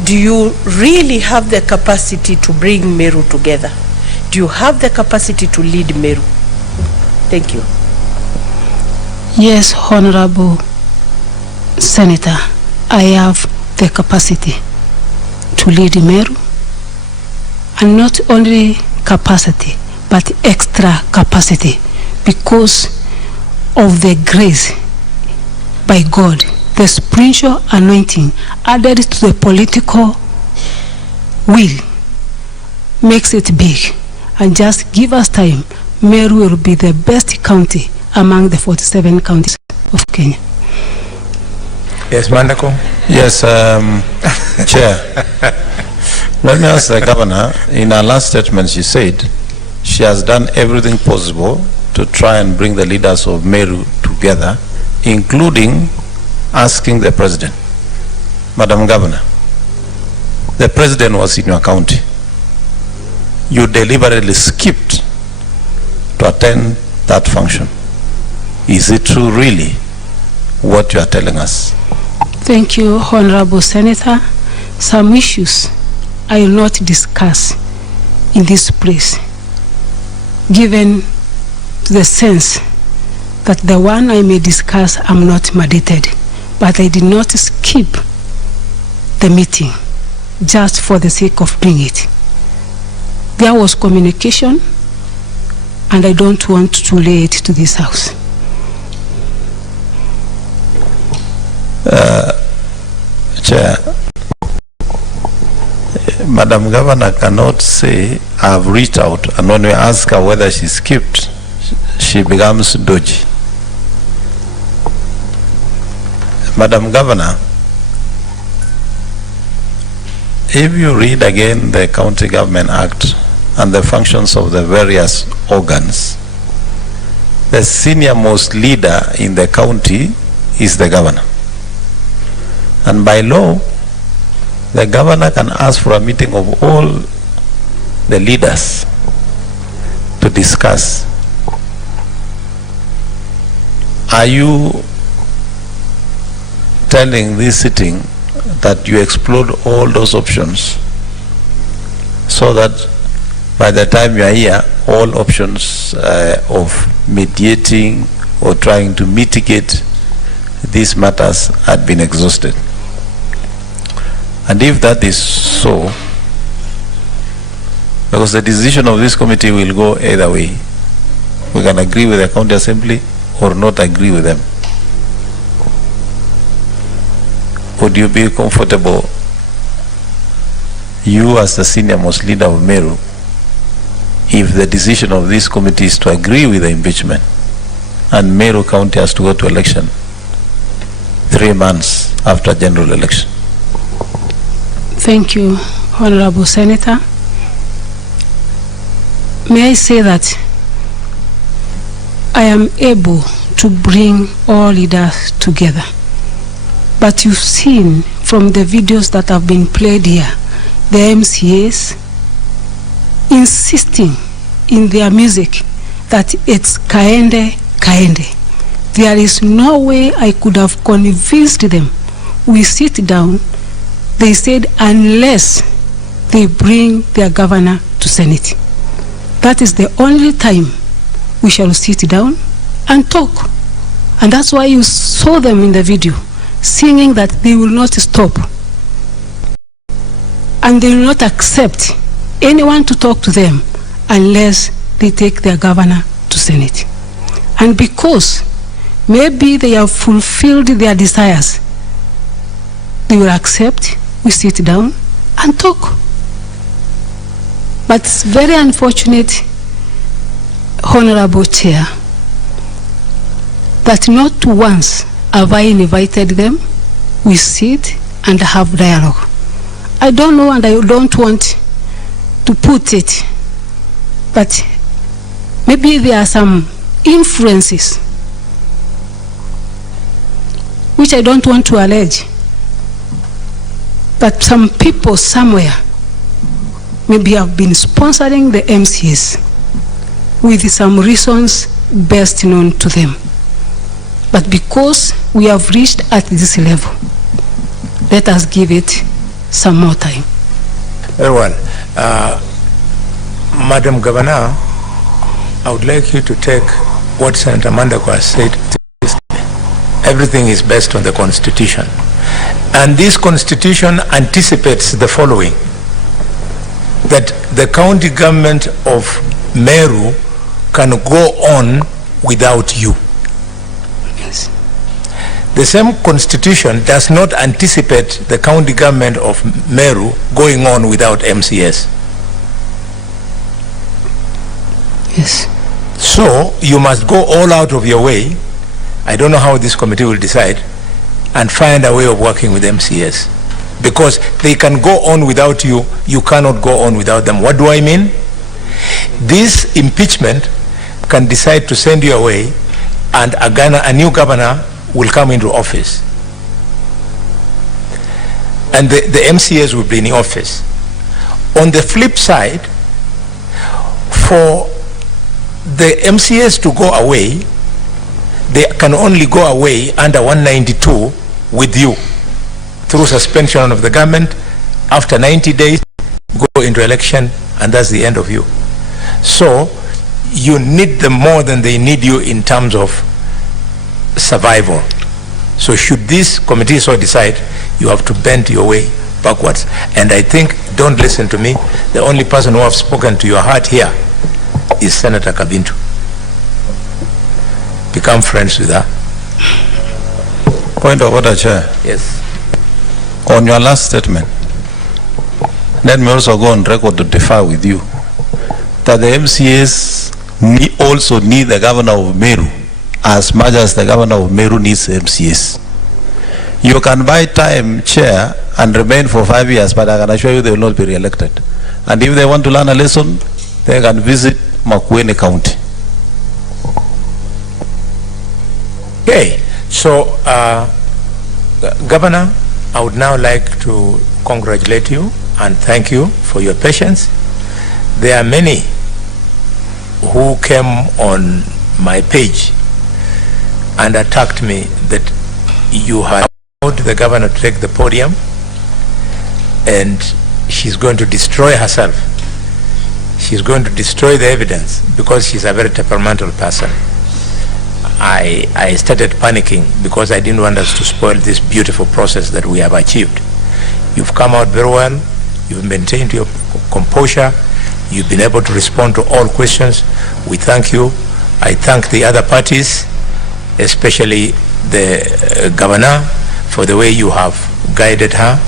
do you really have the capacity to bring Meru together? Do you have the capacity to lead Meru? Thank you. Yes, Honorable Senator, I have the capacity to lead Meru, and not only capacity, but extra capacity, because of the grace by God, the spiritual anointing added to the political will makes it big. And just give us time, Meru will be the best county among the 47 counties of Kenya. Yes, Mandago? Yes, Chair. Let me ask the Governor, in her last statement she said she has done everything possible to try and bring the leaders of Meru together, including asking the President. Madam Governor, the President was in your county. You deliberately skipped to attend that function. Is it true really what you are telling us? Thank you, Honorable Senator. Some issues I will not discuss in this place, given the sense that the one I may discuss I'm not mandated, but I did not skip the meeting just for the sake of doing it. There was communication, and I don't want to relay it to this House. Chair, Madam Governor cannot say I've reached out, and when we ask her whether she skipped, she becomes dodgy. Madam Governor, if you read again the County Government Act and the functions of the various organs, the senior most leader in the county is the governor. And by law, the governor can ask for a meeting of all the leaders to discuss. Are you telling this sitting that you explored all those options so that by the time you are here, all options of mediating or trying to mitigate these matters had been exhausted? And if that is so, because the decision of this committee will go either way, we can agree with the county assembly or not agree with them. Would you be comfortable, you as the senior most leader of Meru, if the decision of this committee is to agree with the impeachment and Meru County has to go to election 3 months after general election? Thank you, Honorable Senator. May I say that I am able to bring all leaders together But you've seen from the videos that have been played here, the MCAs insisting in their music that it's kaende, kaende. There is no way I could have convinced them. We sit down, they said, unless they bring their governor to Senate. That is the only time we shall sit down and talk. And that's why you saw them in the video singing that they will not stop. And they will not accept anyone to talk to them unless they take their governor to Senate. And because maybe they have fulfilled their desires, they will accept, we sit down and talk. But it's very unfortunate, Honorable Chair, that not once have I invited them, we sit and have dialogue. I don't know, and I don't want to put it, but maybe there are some influences which I don't want to allege, but some people somewhere maybe have been sponsoring the MCs with some reasons best known to them. But because we have reached at this level, let us give it some more time. Very well. Madam Governor, I would like you to take what Senator Mandago has said. Everything is based on the Constitution. And this Constitution anticipates the following: that the county government of Meru can go on without you. Yes. The same Constitution does not anticipate the county government of Meru going on without MCS. Yes. So you must go all out of your way, I don't know how this committee will decide, and find a way of working with MCS. Because they can go on without you, you cannot go on without them. What do I mean? This impeachment can decide to send you away, and a new governor will come into office. And the MCAs will be in office. On the flip side, for the MCAs to go away, they can only go away under 192 with you, through suspension of the government. After 90 days, go into election, and that's the end of you. So you need them more than they need you in terms of survival. So should this committee so decide, you have to bend your way backwards. And I think, don't listen to me, the only person who has spoken to your heart here is Senator Kabintu. Become friends with her. Point of order, Chair. Yes. On your last statement, let me also go on record to differ with you that the MCAs also need the governor of Meru as much as the governor of Meru needs MCAs. You can buy time, Chair, and remain for 5 years, but I can assure you they will not be re-elected. And if they want to learn a lesson, they can visit Makueni County. Okay, so Governor, I would now like to congratulate you and thank you for your patience. There are many who came on my page and attacked me that you had allowed the governor to take the podium and she's going to destroy herself. She's going to destroy the evidence because she's a very temperamental person. I started panicking because I didn't want us to spoil this beautiful process that we have achieved. You've come out very well. You've maintained your composure. You've been able to respond to all questions. We thank you. I thank the other parties, especially the governor, for the way you have guided her.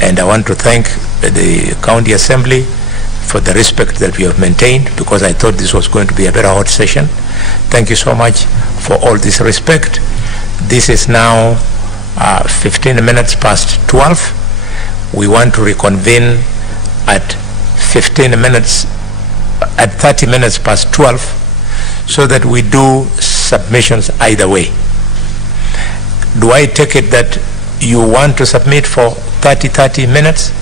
And I want to thank the county assembly for the respect that we have maintained, because I thought this was going to be a very hot session. Thank you so much for all this respect. This is now 15 minutes past 12. We want to reconvene at 30 minutes past 12, so that we do submissions either way. Do I take it that you want to submit for 30 minutes?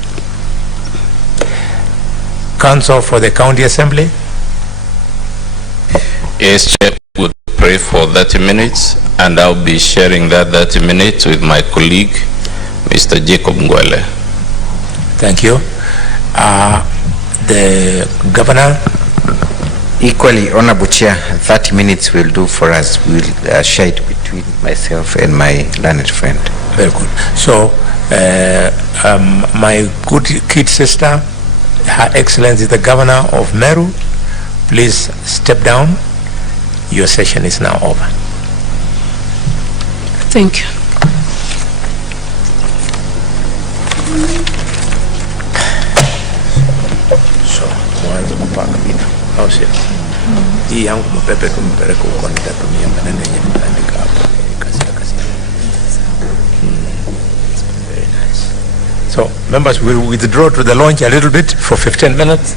Council for the County Assembly? Yes, Chair, would pray for 30 minutes, and I'll be sharing that 30 minutes with my colleague, Mr. Jacob Ngwele. Thank you. The Governor? Equally, Honorable Chair, 30 minutes will do for us. We'll share it between myself and my learned friend. Very good. So, my good kid sister, Her Excellency the Governor of Meru, please step down. Your session is now over. Thank you. So, mwanzo kupanga bina. Au sio? Hii yangu mpepe kumpeleka huko nitatumia maneno yenye nitaandika hapo. Kasi. Very nice. So, members will withdraw to the lounge a little bit for 15 minutes.